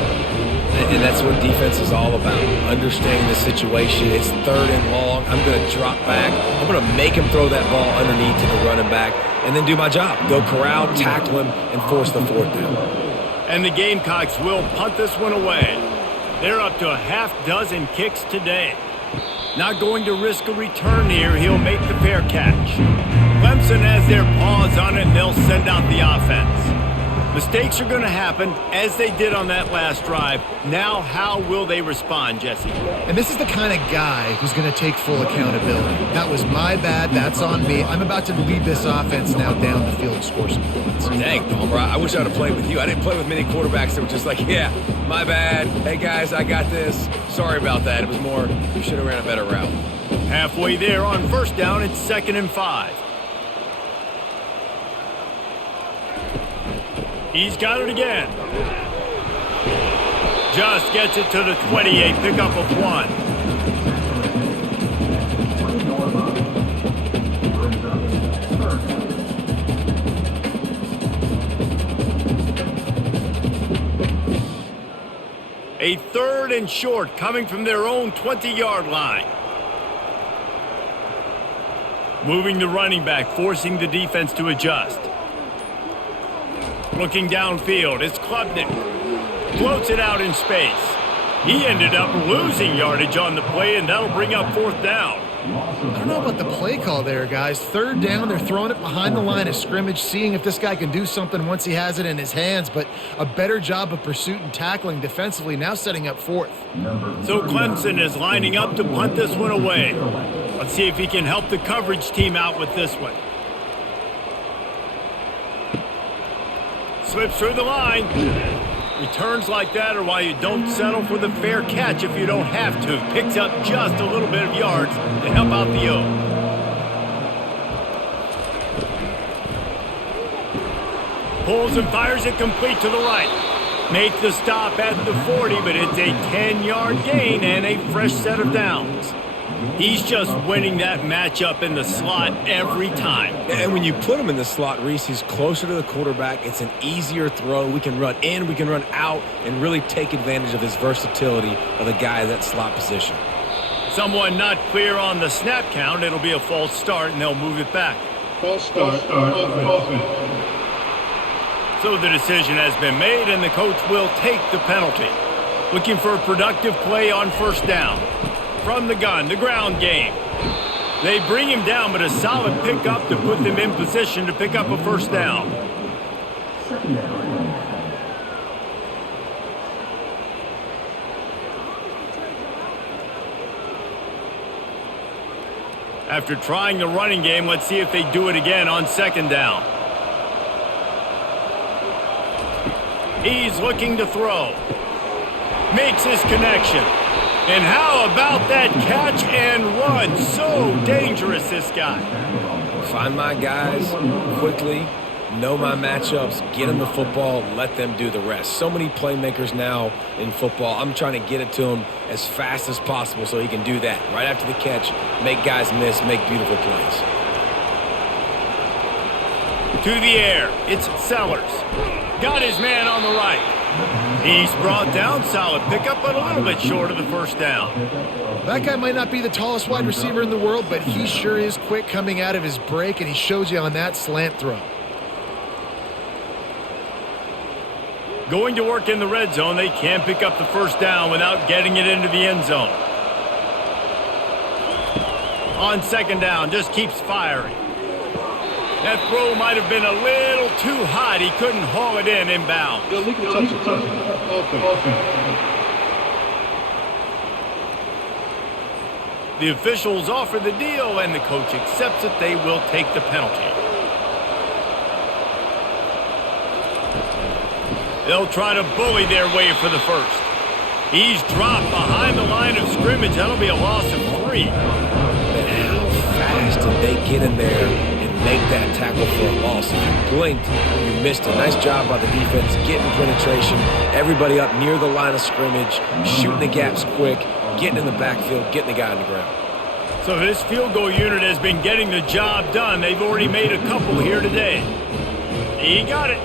And that's what defense is all about, understanding the situation. It's 3rd and long. I'm going to drop back. I'm going to make him throw that ball underneath to the running back and then do my job. Go corral, tackle him, and force the 4th down. And the Gamecocks will punt this one away. They're up to a half-dozen kicks today. Not going to risk a return here. He'll make the fair catch. Clemson has their paws on it, and they'll send out the offense. Mistakes are going to happen, as they did on that last drive. Now, how will they respond, Jesse? And this is the kind of guy who's going to take full accountability. That was my bad. That's on me. I'm about to lead this offense now down the field and score some points. Dang, Palmer, I wish I would have played with you. I didn't play with many quarterbacks that were just like, yeah, my bad. Hey, guys, I got this. Sorry about that. It was more, you should have ran a better route. Halfway there on 1st down, it's 2nd and 5. He's got it again. Just gets it to the 28, pickup of 1. A 3rd and short coming from their own 20-yard line. Moving the running back, forcing the defense to adjust. Looking downfield, it's Klubnik. Floats it out in space. He ended up losing yardage on the play, and that'll bring up 4th down. I don't know about the play call there, guys. 3rd down, they're throwing it behind the line of scrimmage, seeing if this guy can do something once he has it in his hands, but a better job of pursuit and tackling defensively, now setting up 4th. So Clemson is lining up to punt this one away. Let's see if he can help the coverage team out with this one. Slips through the line. Returns like that are why you don't settle for the fair catch if you don't have to. Picks up just a little bit of yards to help out the O. Pulls and fires it complete to the right. Make the stop at the 40, but it's a 10-yard gain and a fresh set of downs. He's just winning that matchup in the slot every time. And when you put him in the slot, Reese, he's closer to the quarterback. It's an easier throw. We can run in, we can run out, and really take advantage of his versatility of the guy in that slot position. Someone not clear on the snap count. It'll be a false start, and they'll move it back. False start. So the decision has been made, and the coach will take the penalty. Looking for a productive play on 1st down. From the gun, the ground game. They bring him down, but a solid pickup to put them in position to pick up a 1st down. After trying the running game, let's see if they do it again on 2nd down. He's looking to throw. Makes his connection. And how about that catch and run? So dangerous, this guy. Find my guys quickly, know my matchups, get them the football, let them do the rest. So many playmakers now in football. I'm trying to get it to him as fast as possible so he can do that. Right after the catch, make guys miss, make beautiful plays. To the air, it's Sellers. Got his man on the right. He's brought down, solid pickup, but a little bit short of the 1st down. That guy might not be the tallest wide receiver in the world, but he sure is quick coming out of his break, and he shows you on that slant throw. Going to work in the red zone, they can't pick up the 1st down without getting it into the end zone. On 2nd down, just keeps firing. That throw might have been a little too hot. He couldn't haul it in inbound. The officials offer the deal, and the coach accepts it. They will take the penalty. They'll try to bully their way for the 1st. He's dropped behind the line of scrimmage. That'll be a loss of 3. And how fast did they get in there and make that tackle for a loss? If you blinked, you missed it. Nice job by the defense, getting penetration, everybody up near the line of scrimmage, shooting the gaps quick, getting in the backfield, getting the guy on the ground. So this field goal unit has been getting the job done. They've already made a couple here today. He got it.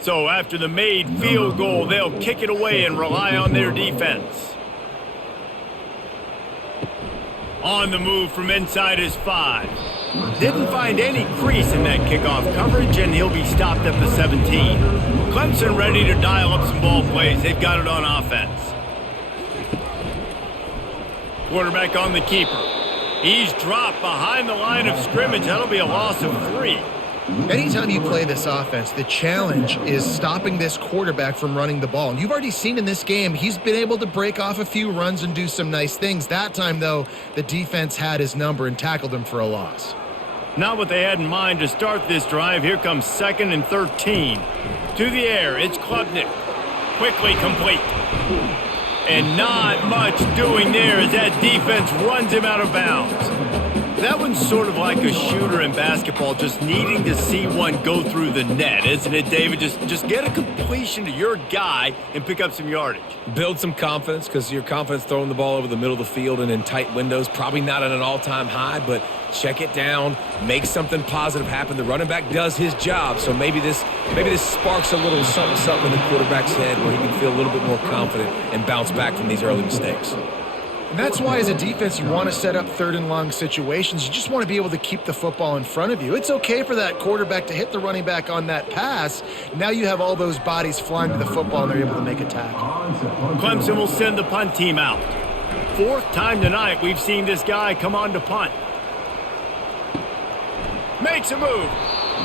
So after the made field goal, they'll kick it away and rely on their defense. On the move from inside his 5. Didn't find any crease in that kickoff coverage, and he'll be stopped at the 17. Clemson ready to dial up some ball plays. They've got it on offense. Quarterback on the keeper. He's dropped behind the line of scrimmage. That'll be a loss of 3. Anytime you play this offense, the challenge is stopping this quarterback from running the ball. And you've already seen in this game, he's been able to break off a few runs and do some nice things. That time, though, the defense had his number and tackled him for a loss. Not what they had in mind to start this drive. Here comes 2nd and 13. To the air, it's Klubnik. Quickly complete. And not much doing there as that defense runs him out of bounds. That one's sort of like a shooter in basketball, just needing to see one go through the net, isn't it, David? Just get a completion to your guy and pick up some yardage. Build some confidence, because your confidence throwing the ball over the middle of the field and in tight windows, probably not at an all-time high, but check it down, make something positive happen. The running back does his job, so maybe this sparks a little something in the quarterback's head where he can feel a little bit more confident and bounce back from these early mistakes. And that's why, as a defense, you want to set up 3rd and long situations. You just want to be able to keep the football in front of you. It's okay for that quarterback to hit the running back on that pass. Now you have all those bodies flying to the football, and they're able to make a tackle. Clemson will send the punt team out. 4th time tonight we've seen this guy come on to punt. Makes a move.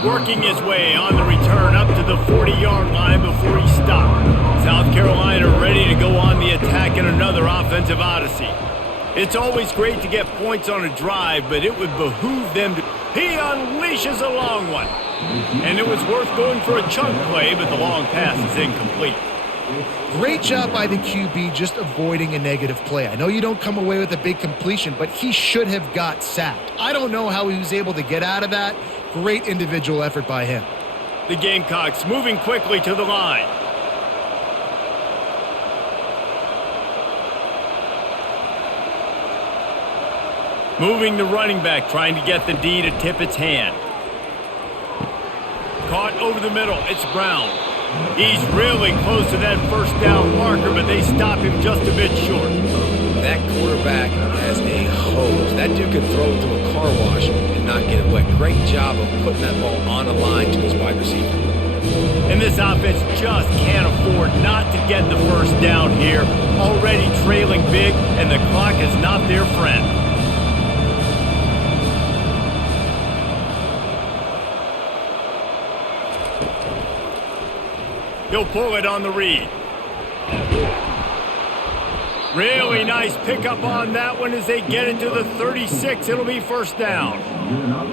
Working his way on the return up to the 40-yard line before he stopped. South Carolina ready to go on the attack in another offensive odyssey. It's always great to get points on a drive, but it would behoove them to... He unleashes a long one. And it was worth going for a chunk play, but the long pass is incomplete. Great job by the QB just avoiding a negative play. I know you don't come away with a big completion, but he should have got sacked. I don't know how he was able to get out of that. Great individual effort by him. The Gamecocks moving quickly to the line. Moving the running back, trying to get the D to tip its hand. Caught over the middle, it's Brown. He's really close to that first down marker, but they stop him just a bit short. That quarterback has a hose. That dude could throw it to a car wash and not get it wet. Great job of putting that ball on a line to his wide receiver. And this offense just can't afford not to get the first down here. Already trailing big, and the clock is not their friend. He'll pull it on the read. Really nice pickup on that one as they get into the 36. It'll be first down.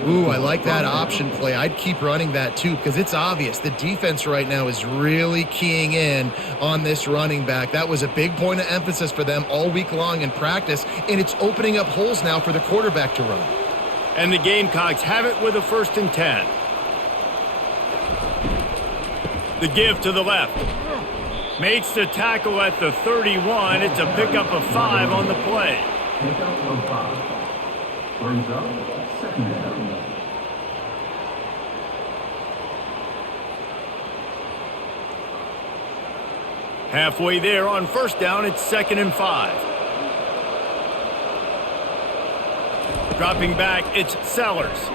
Ooh, I like that option play. I'd keep running that too, because it's obvious the defense right now is really keying in on this running back. That was a big point of emphasis for them all week long in practice, and it's opening up holes now for the quarterback to run. And the Gamecocks have it with a 1st and 10. The give to the left. Makes the tackle at the 31. It's a pickup of 5 on the play. Halfway there on first down, it's 2nd and 5. Dropping back, it's Sellers.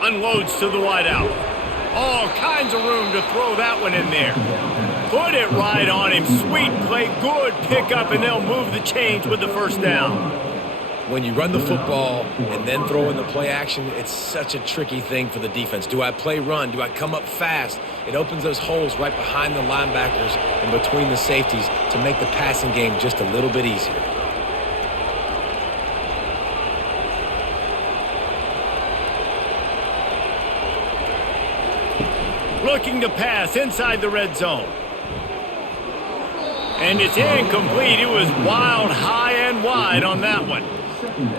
Unloads to the wideout. All kinds of room to throw that one in there. Put it right on him. Sweet play, good pickup, and they'll move the chains with the first down. When you run the football and then throw in the play action, it's such a tricky thing for the defense. Do I play run? Do I come up fast? It opens those holes right behind the linebackers and between the safeties to make the passing game just a little bit easier. Looking to pass inside the red zone. And it's incomplete. It was wild, high and wide on that one.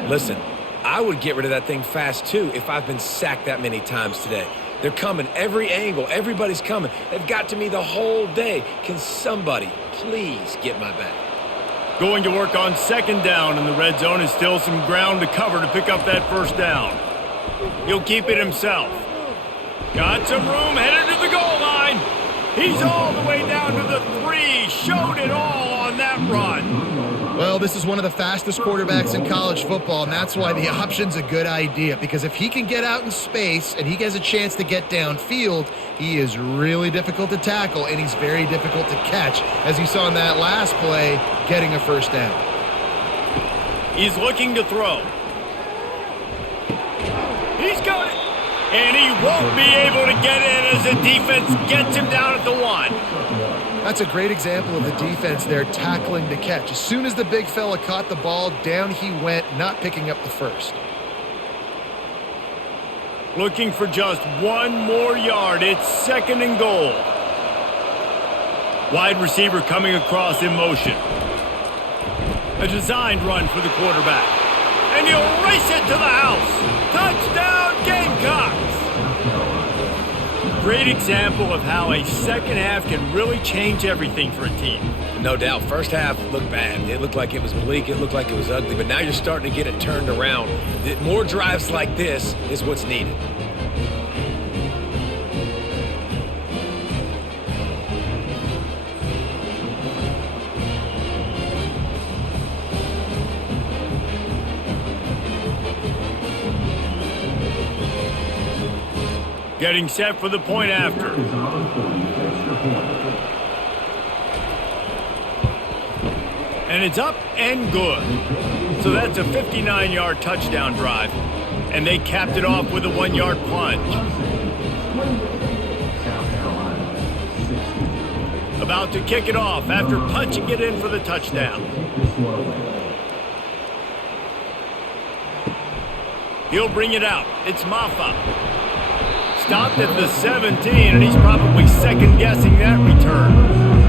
Listen, I would get rid of that thing fast, too, if I've been sacked that many times today. They're coming every angle. Everybody's coming. They've got to me the whole day. Can somebody please get my back? Going to work on second down in the red zone, and still some ground to cover to pick up that first down. He'll keep it himself. Got some room, headed to the goal line. He's all the way down to the 3. Showed it all on that run. Well, this is one of the fastest quarterbacks in college football, and that's why the option's a good idea, because if he can get out in space and he has a chance to get downfield, he is really difficult to tackle, and he's very difficult to catch, as you saw in that last play, getting a first down. He's looking to throw. He's got it. And he won't be able to get in as the defense gets him down at the 1. That's a great example of the defense there tackling the catch. As soon as the big fella caught the ball, down he went, not picking up the first. Looking for just 1 more yard. It's second and goal. Wide receiver coming across in motion. A designed run for the quarterback. And he'll race it to the house. Touchdown, Gamecocks! Great example of how a second half can really change everything for a team. No doubt. First half looked bad. It looked like it was bleak. It looked like it was ugly. But now you're starting to get it turned around. More drives like this is what's needed. Getting set for the point after. And it's up and good. So that's a 59-yard touchdown drive. And they capped it off with a 1-yard plunge. About to kick it off after punching it in for the touchdown. He'll bring it out. It's Maffa. Stopped at the 17, and he's probably second-guessing that return.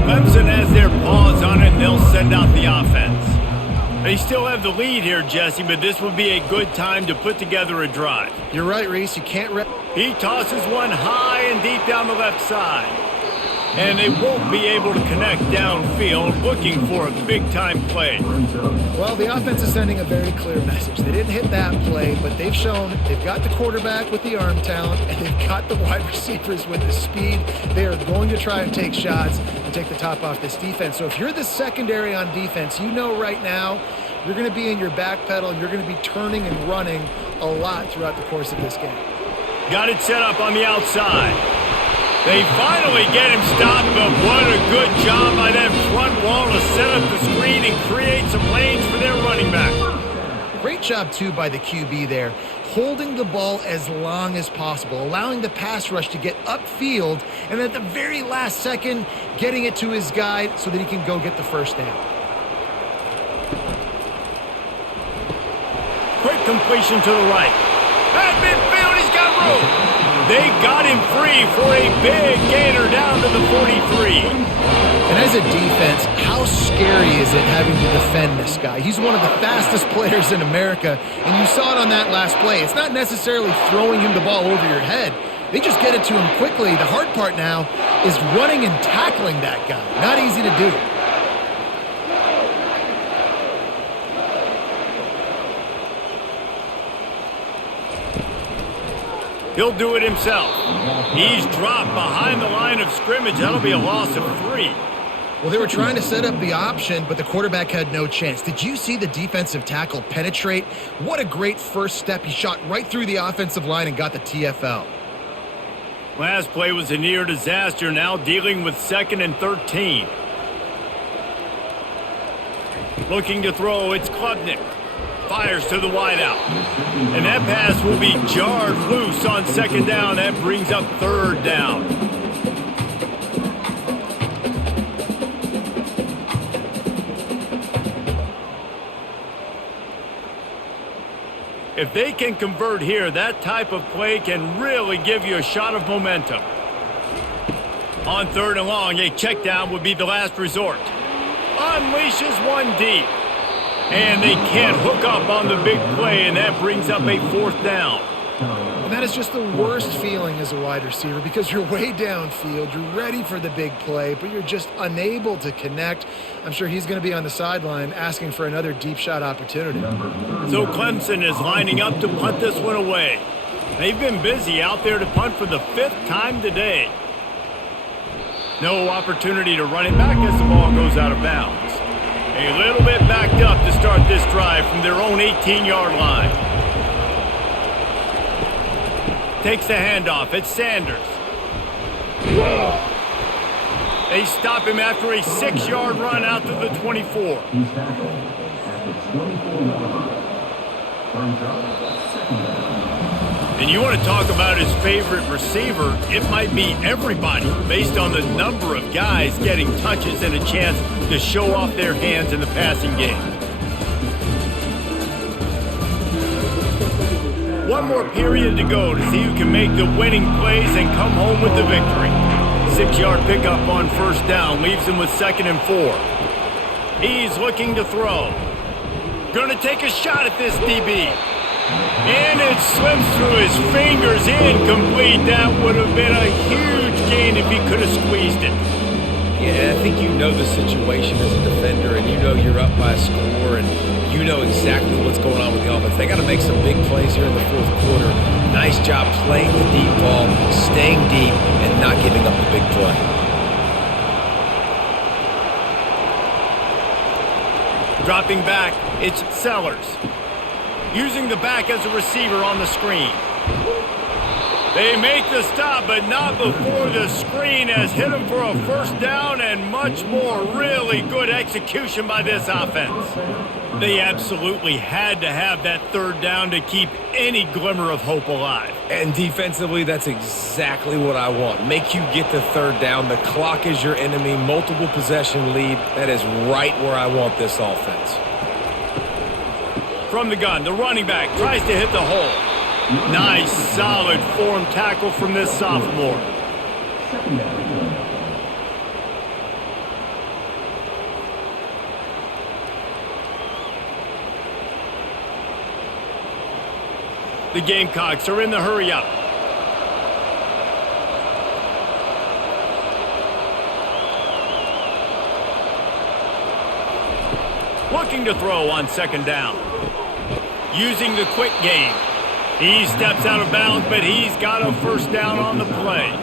Clemson has their paws on it, and they'll send out the offense. They still have the lead here, Jesse, but this would be a good time to put together a drive. You're right, Reese. You can't... He tosses one high and deep down the left side. And they won't be able to connect downfield, looking for a big-time play. Well, the offense is sending a very clear message. They didn't hit that play, but they've shown they've got the quarterback with the arm talent, and they've got the wide receivers with the speed. They are going to try and take shots and take the top off this defense. So if you're the secondary on defense, you know right now you're going to be in your back pedal, and you're going to be turning and running a lot throughout the course of this game. Got it set up on the outside. They finally get him stopped, but what a good job by that front wall to set up the screen and create some lanes for their running back. Great job, too, by the QB there, holding the ball as long as possible, allowing the pass rush to get upfield, and at the very last second, getting it to his guy so that he can go get the first down. Quick completion to the right. At midfield, he's got room. They got him free for a big gainer down to the 43. And as a defense, how scary is it having to defend this guy? He's one of the fastest players in America, and you saw it on that last play. It's not necessarily throwing him the ball over your head. They just get it to him quickly. The hard part now is running and tackling that guy. Not easy to do. He'll do it himself. He's dropped behind the line of scrimmage. That'll be a loss of 3. Well, they were trying to set up the option, but the quarterback had no chance. Did you see the defensive tackle penetrate? What a great first step. He shot right through the offensive line and got the TFL. Last play was a near disaster, now dealing with 2nd and 13. Looking to throw, it's Klubnik. Fires to the wideout. And that pass will be jarred loose on 2nd down. That brings up 3rd down. If they can convert here, that type of play can really give you a shot of momentum. On 3rd and long, a check down would be the last resort. Unleashes one deep. And they can't hook up on the big play, and that brings up a 4th down. And that is just the worst feeling as a wide receiver because you're way downfield, you're ready for the big play, but you're just unable to connect. I'm sure he's going to be on the sideline asking for another deep shot opportunity. So Clemson is lining up to punt this one away. They've been busy out there to punt for the 5th time today. No opportunity to run it back as the ball goes out of bounds. A little bit backed up to start this drive from their own 18-yard line. Takes the handoff. It's Sanders. They stop him after a 6-yard run out to the 24. And you want to talk about his favorite receiver, it might be everybody based on the number of guys getting touches and a chance to show off their hands in the passing game. One more period to go to see who can make the winning plays and come home with the victory. 6-yard pickup on 1st down leaves him with 2nd and 4. He's looking to throw. Gonna take a shot at this DB. And it slips through his fingers, incomplete. That would have been a huge gain if he could have squeezed it. Yeah, I think you know the situation as a defender, and you know you're up by a score, and you know exactly what's going on with the offense. They got to make some big plays here in the 4th quarter. Nice job playing the deep ball, staying deep, and not giving up the big play. Dropping back, it's Sellers. Using the back as a receiver on the screen. They make the stop, but not before the screen has hit him for a 1st down and much more. Really good execution by this offense. They absolutely had to have that 3rd down to keep any glimmer of hope alive. And defensively, that's exactly what I want. Make you get the 3rd down. The clock is your enemy. Multiple possession lead. That is right where I want this offense. From the gun, the running back tries to hit the hole. Nice, solid form tackle from this sophomore. The Gamecocks are in the hurry-up. Looking to throw on 2nd down. Using the quick game. He steps out of bounds, but he's got a 1st down on the play.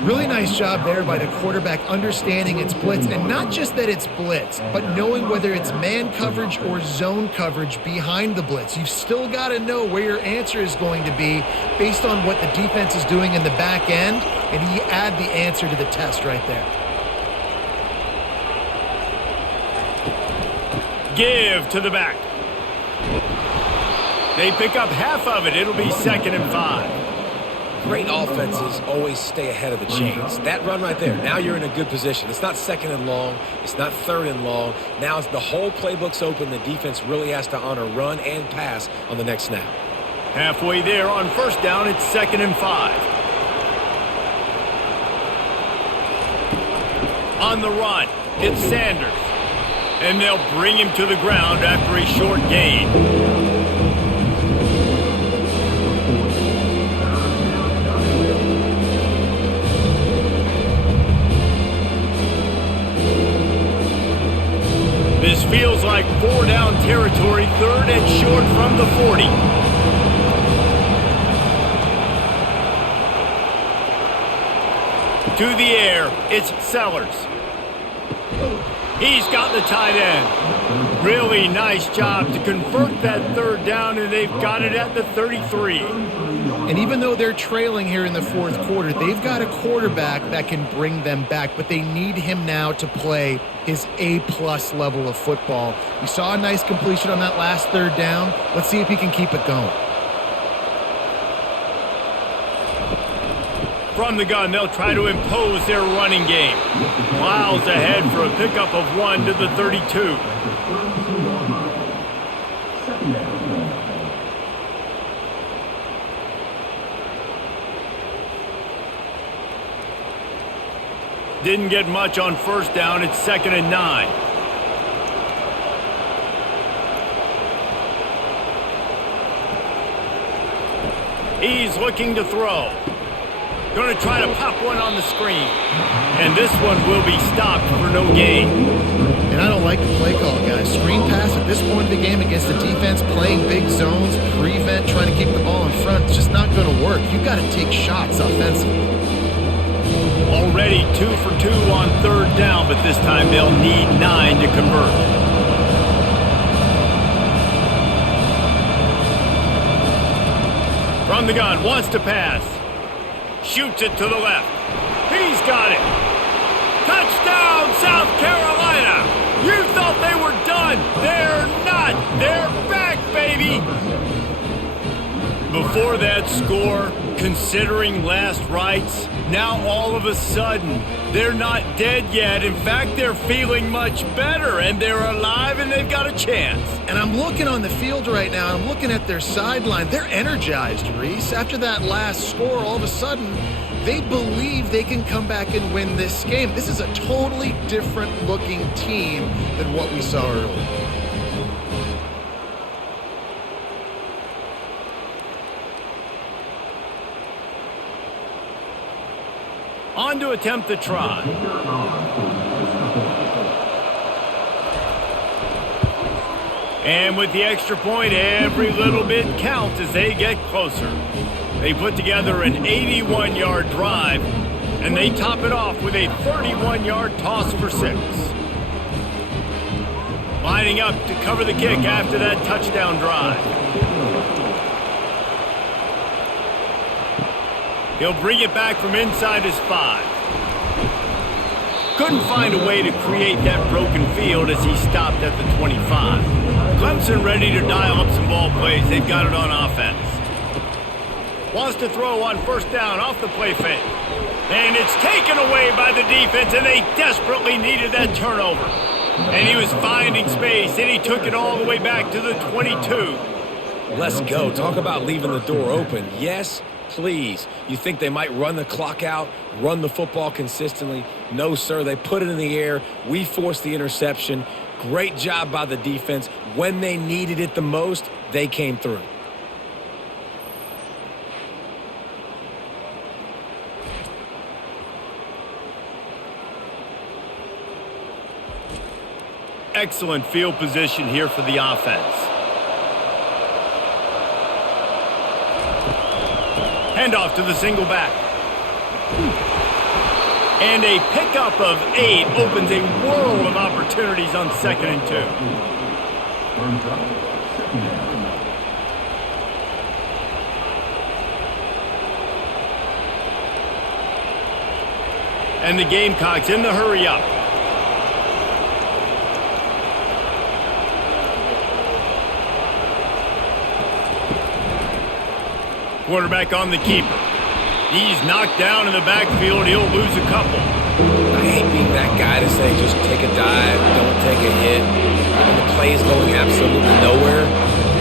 Really nice job there by the quarterback understanding it's blitz, and not just that it's blitz, but knowing whether it's man coverage or zone coverage behind the blitz. You've still got to know where your answer is going to be based on what the defense is doing in the back end, and you add the answer to the test right there. Give to the back. They pick up half of it. It'll be 2nd and 5. Great offenses always stay ahead of the chains. That run right there, now you're in a good position. It's not 2nd and long. It's not 3rd and long. Now the whole playbook's open. The defense really has to honor run and pass on the next snap. Halfway there on 1st down, it's 2nd and 5. On the run, it's Sanders. And they'll bring him to the ground after a short gain. This feels like 4-down territory, 3rd and short from the 40. To the air, it's Sellers. He's got the tight end. Really nice job to convert that 3rd down, and they've got it at the 33. And even though they're trailing here in the 4th quarter, they've got a quarterback that can bring them back, but they need him now to play his A-plus level of football. We saw a nice completion on that last 3rd down. Let's see if he can keep it going. From the gun, they'll try to impose their running game. Miles ahead for a pickup of 1 to the 32. Didn't get much on first down. It's 2nd and 9. He's looking to throw. Going to try to pop one on the screen. And this one will be stopped for no gain. And I don't like the play call, guys. Screen pass at this point of the game against the defense, playing big zones, prevent, trying to keep the ball in front. It's just not going to work. You've got to take shots offensively. Already 2 for 2 on 3rd down, but this time they'll need 9 to convert. From the gun, wants to pass. Shoots it to the left. He's got it. Touchdown, South Carolina. You thought they were done. They're not. They're back, baby. Before that score, considering last rites, now all of a sudden, they're not dead yet. In fact, they're feeling much better, and they're alive, and they've got a chance. And I'm looking on the field right now. I'm looking at their sideline. They're energized, Reese. After that last score, all of a sudden, they believe they can come back and win this game. This is a totally different-looking team than what we saw earlier. On to attempt the try. And with the extra point, every little bit counts as they get closer. They put together an 81-yard drive, and they top it off with a 31-yard toss for 6. Lining up to cover the kick after that touchdown drive. He'll bring it back from inside his 5. Couldn't find a way to create that broken field as he stopped at the 25. Clemson ready to dial up some ball plays. They've got it on offense. Wants to throw on 1st down off the play fake. And it's taken away by the defense, and they desperately needed that turnover. And he was finding space, and he took it all the way back to the 22. Let's go. Talk about leaving the door open. Yes, please. You think they might run the clock out, run the football consistently? No, sir. They put it in the air. We forced the interception. Great job by the defense. When they needed it the most, they came through. Excellent field position here for the offense. Handoff to the single back. And a pickup of 8 opens a world of opportunities on 2nd and 2. And the Gamecocks in the hurry up. Quarterback on the keeper. He's knocked down in the backfield. He'll lose a couple. I hate being that guy to say just take a dive, don't take a hit. When the play is going absolutely nowhere,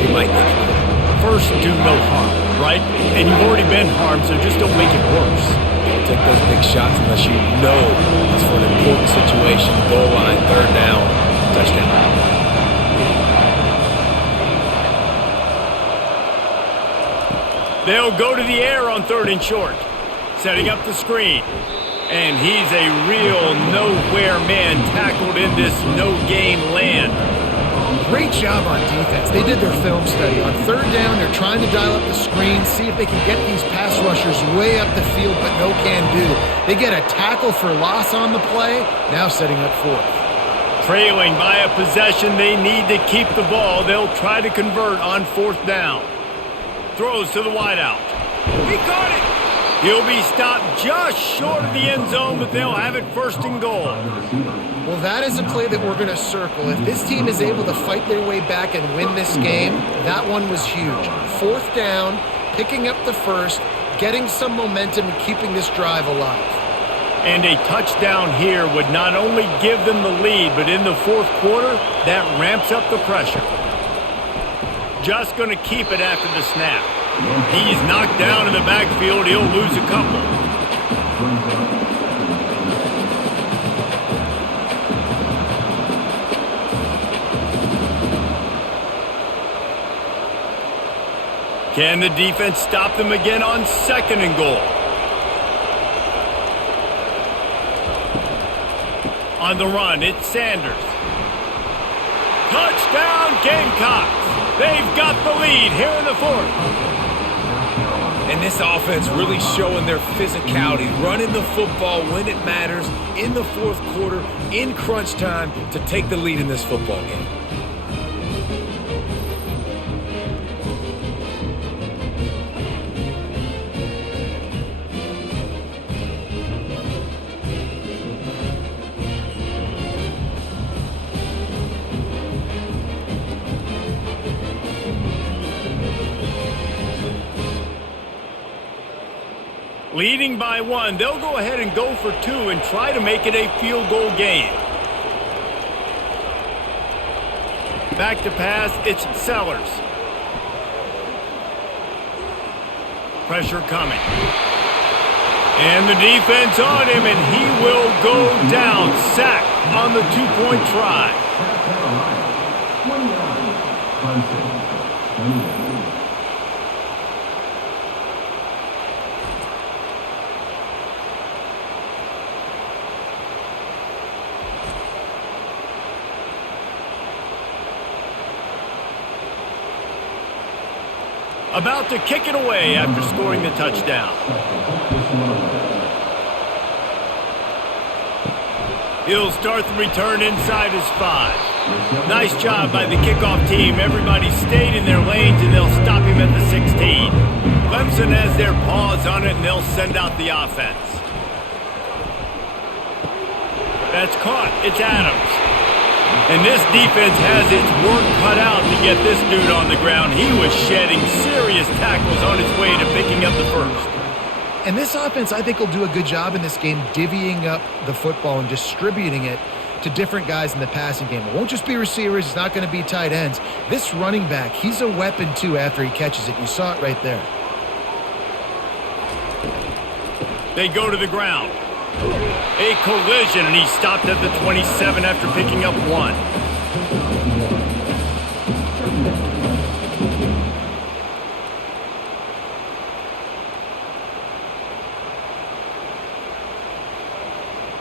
you might think about it. First, do no harm, right? And you've already been harmed, so just don't make it worse. Don't take those big shots unless you know it's for an important situation. Goal line, 3rd down, touchdown. They'll go to the air on 3rd and short. Setting up the screen. And he's a real nowhere man tackled in this no-gain land. Great job on defense. They did their film study. On 3rd down, they're trying to dial up the screen, see if they can get these pass rushers way up the field, but no can do. They get a tackle for loss on the play, now setting up 4th. Trailing by a possession, they need to keep the ball. They'll try to convert on 4th down. Throws to the wideout. He caught it. He'll be stopped just short of the end zone, but they'll have it 1st and goal. Well, that is a play that we're going to circle. If this team is able to fight their way back and win this game, that one was huge. 4th down, picking up the 1st, getting some momentum and keeping this drive alive. And a touchdown here would not only give them the lead, but in the 4th quarter, that ramps up the pressure. Just going to keep it after the snap. He's knocked down in the backfield. He'll lose a couple. Can the defense stop them again on 2nd and goal? On the run, it's Sanders. Touchdown, Gamecocks! They've got the lead here in the 4th. And this offense really showing their physicality, running the football when it matters, in the 4th quarter, in crunch time, to take the lead in this football game. Leading by 1, they'll go ahead and go for 2 and try to make it a field goal game. Back to pass, it's Sellers. Pressure coming. And the defense on him, and he will go down. Sack on the 2-point try. About to kick it away after scoring the touchdown. He'll start the return inside his 5. Nice job by the kickoff team. Everybody stayed in their lanes, and they'll stop him at the 16. Clemson has their paws on it, and they'll send out the offense. That's caught. It's Adams. And this defense has its work cut out to get this dude on the ground. He was shedding serious tackles on his way to picking up the 1st. And this offense, I think, will do a good job in this game divvying up the football and distributing it to different guys in the passing game. It won't just be receivers. It's not going to be tight ends. This running back, he's a weapon, too, after he catches it. You saw it right there. They go to the ground. A collision, and he stopped at the 27 after picking up 1.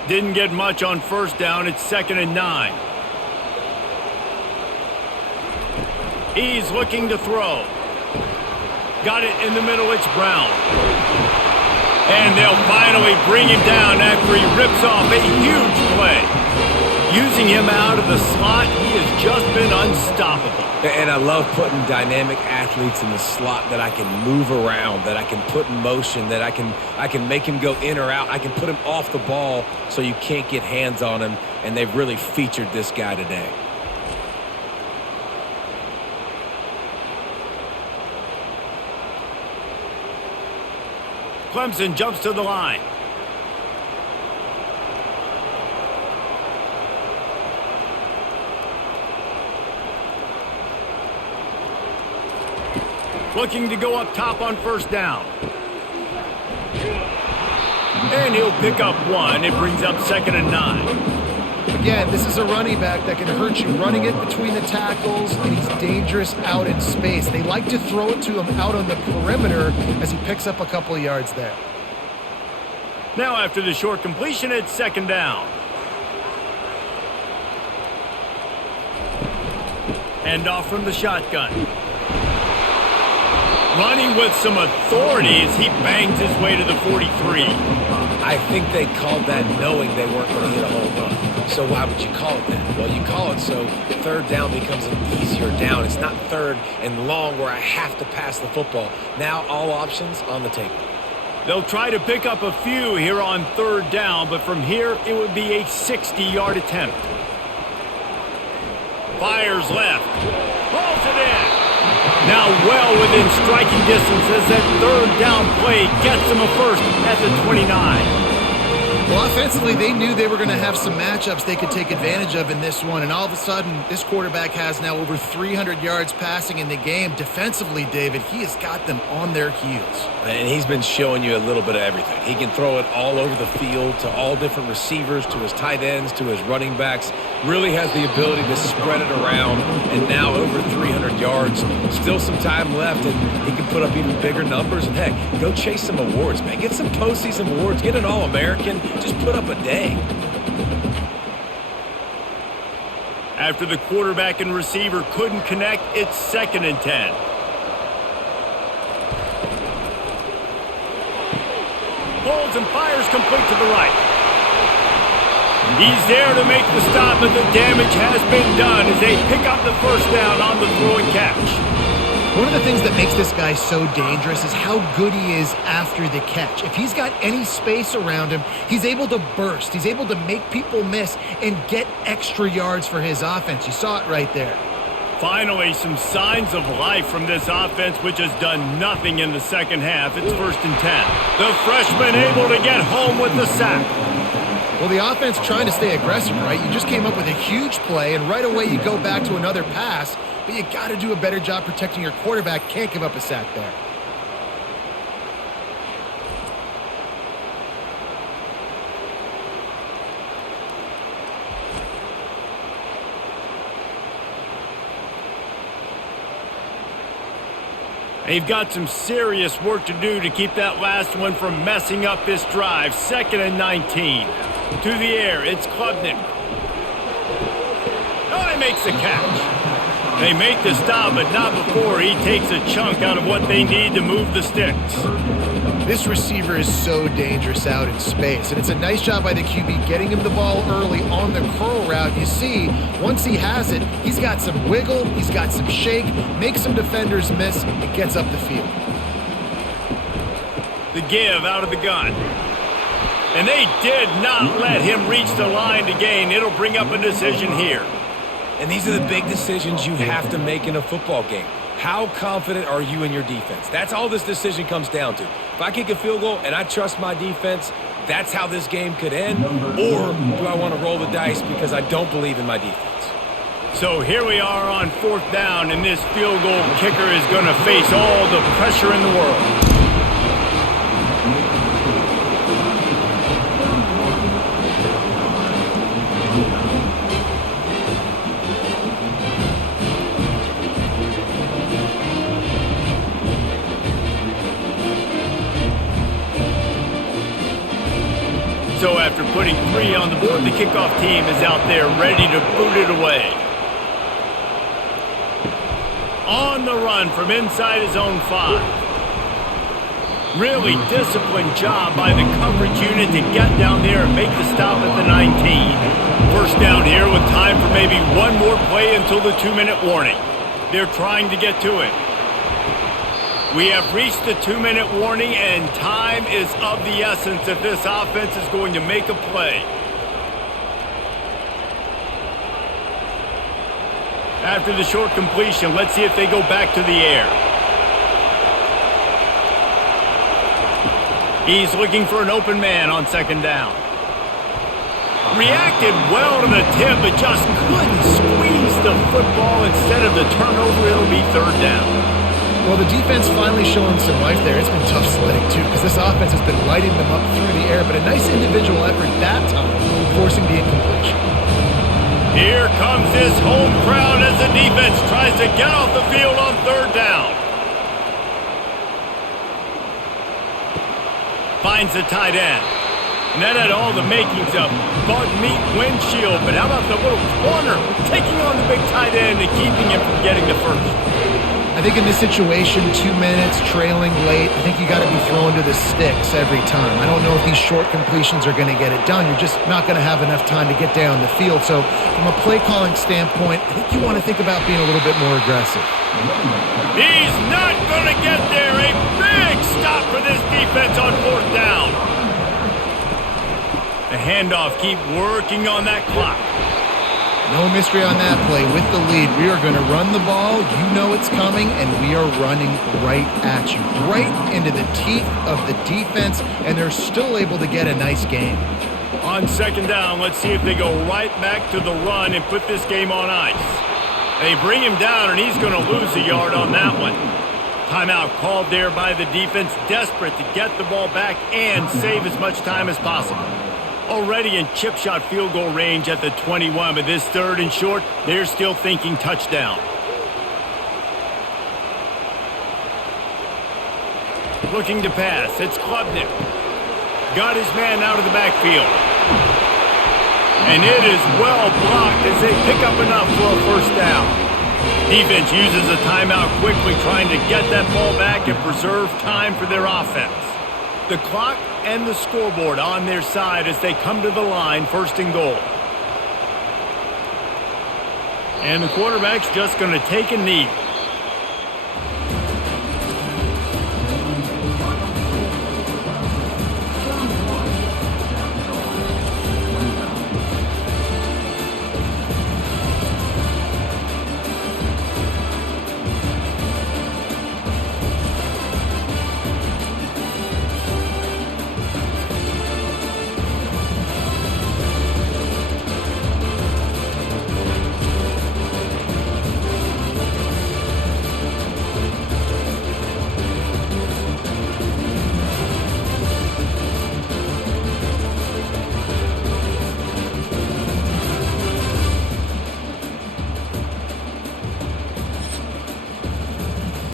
Didn't get much on 1st down. It's 2nd and 9. He's looking to throw. Got it in the middle. It's Brown. And they'll finally bring him down after he rips off a huge play. Using him out of the slot, he has just been unstoppable. And I love putting dynamic athletes in the slot that I can move around, that I can put in motion, that I can make him go in or out. I can put him off the ball so you can't get hands on him, and they've really featured this guy today. Clemson jumps to the line. Looking to go up top on 1st down. And he'll pick up 1. It brings up 2nd and 9. Again, this is a running back that can hurt you, running it between the tackles, and he's dangerous out in space. They like to throw it to him out on the perimeter as he picks up a couple of yards there. Now after the short completion, it's 2nd down. Hand off from the shotgun. Running with some authority as he bangs his way to the 43. I think they called that knowing they weren't going to hit a home run. So why would you call it that? Well, you call it so 3rd down becomes an easier down. It's not 3rd and long where I have to pass the football. Now all options on the table. They'll try to pick up a few here on 3rd down, but from here it would be a 60-yard attempt. Fires left. Pulls it in. Now well within striking distance as that 3rd down play gets him a 1st at the 29. Well, offensively, they knew they were going to have some matchups they could take advantage of in this one, and all of a sudden, this quarterback has now over 300 yards passing in the game. Defensively, David, he has got them on their heels. And he's been showing you a little bit of everything. He can throw it all over the field to all different receivers, to his tight ends, to his running backs. Really has the ability to spread it around, and now over 300 yards. Still some time left, and he can put up even bigger numbers. And heck, go chase some awards, man. Get some postseason awards. Get an All-American. Just put up a day. After the quarterback and receiver couldn't connect, it's 2nd and 10. Pulls and fires complete to the right. He's there to make the stop, but the damage has been done as they pick up the first down on the throw and catch. One of the things that makes this guy so dangerous is how good he is after the catch. If he's got any space around him, he's able to burst. He's able to make people miss and get extra yards for his offense. You saw it right there. Finally, some signs of life from this offense, which has done nothing in the second half. It's 1st and 10. The freshman able to get home with the sack. Well, the offense trying to stay aggressive, right? You just came up with a huge play, and right away you go back to another pass, but you got to do a better job protecting your quarterback. Can't give up a sack there. They've got some serious work to do to keep that last one from messing up this drive. 2nd and 19. To the air, it's Klubnik. Oh, he makes the catch. They make the stop, but not before he takes a chunk out of what they need to move the sticks. This receiver is so dangerous out in space, and it's a nice job by the QB getting him the ball early on the curl route. You see, once he has it, he's got some wiggle, he's got some shake, makes some defenders miss, and gets up the field. The give out of the gun. And they did not let him reach the line to gain. It'll bring up a decision here. And these are the big decisions you have to make in a football game. How confident are you in your defense? That's all this decision comes down to. If I kick a field goal and I trust my defense, that's how this game could end. Or do I want to roll the dice because I don't believe in my defense? So here we are on 4th down, and this field goal kicker is going to face all the pressure in the world. So after putting 3 on the board, the kickoff team is out there ready to boot it away. On the run from inside his own 5. Really disciplined job by the coverage unit to get down there and make the stop at the 19. First down here with time for maybe one more play until the 2-minute warning. They're trying to get to it. We have reached the 2-minute warning, and time is of the essence if this offense is going to make a play. After the short completion, let's see if they go back to the air. He's looking for an open man on 2nd down. Reacted well to the tip, but just couldn't squeeze the football. Instead of the turnover, it'll be 3rd down. Well, the defense finally showing some life there. It's been tough sledding, too, because this offense has been lighting them up through the air, but a nice individual effort that time, forcing the incompletion. Here comes this home crowd as the defense tries to get off the field on 3rd down. Finds the tight end. And that had all the makings of bug meat windshield, but how about the little corner taking on the big tight end and keeping him from getting the first? I think in this situation, 2 minutes, trailing late, I think you got to be throwing to the sticks every time. I don't know if these short completions are going to get it done. You're just not going to have enough time to get down the field. So from a play calling standpoint, I think you want to think about being a little bit more aggressive. He's not going to get there. A big stop for this defense on 4th down. The handoff, keep working on that clock. No mystery on that play. With the lead, we are going to run the ball. You know it's coming, and we are running right at you, right into the teeth of the defense, and they're still able to get a nice game. On second down, let's see if they go right back to the run and put this game on ice. They bring him down, and he's going to lose a yard on that one. Timeout called there by the defense, desperate to get the ball back and save as much time as possible. Already in chip shot field goal range at the 21, but this third and short, they're still thinking touchdown. Looking to pass, it's Klubnik. Got his man out of the backfield. And it is well blocked as they pick up enough for a first down. Defense uses a timeout quickly, trying to get that ball back and preserve time for their offense. The clock and the scoreboard on their side as they come to the line, first and goal. And the quarterback's just going to take a knee.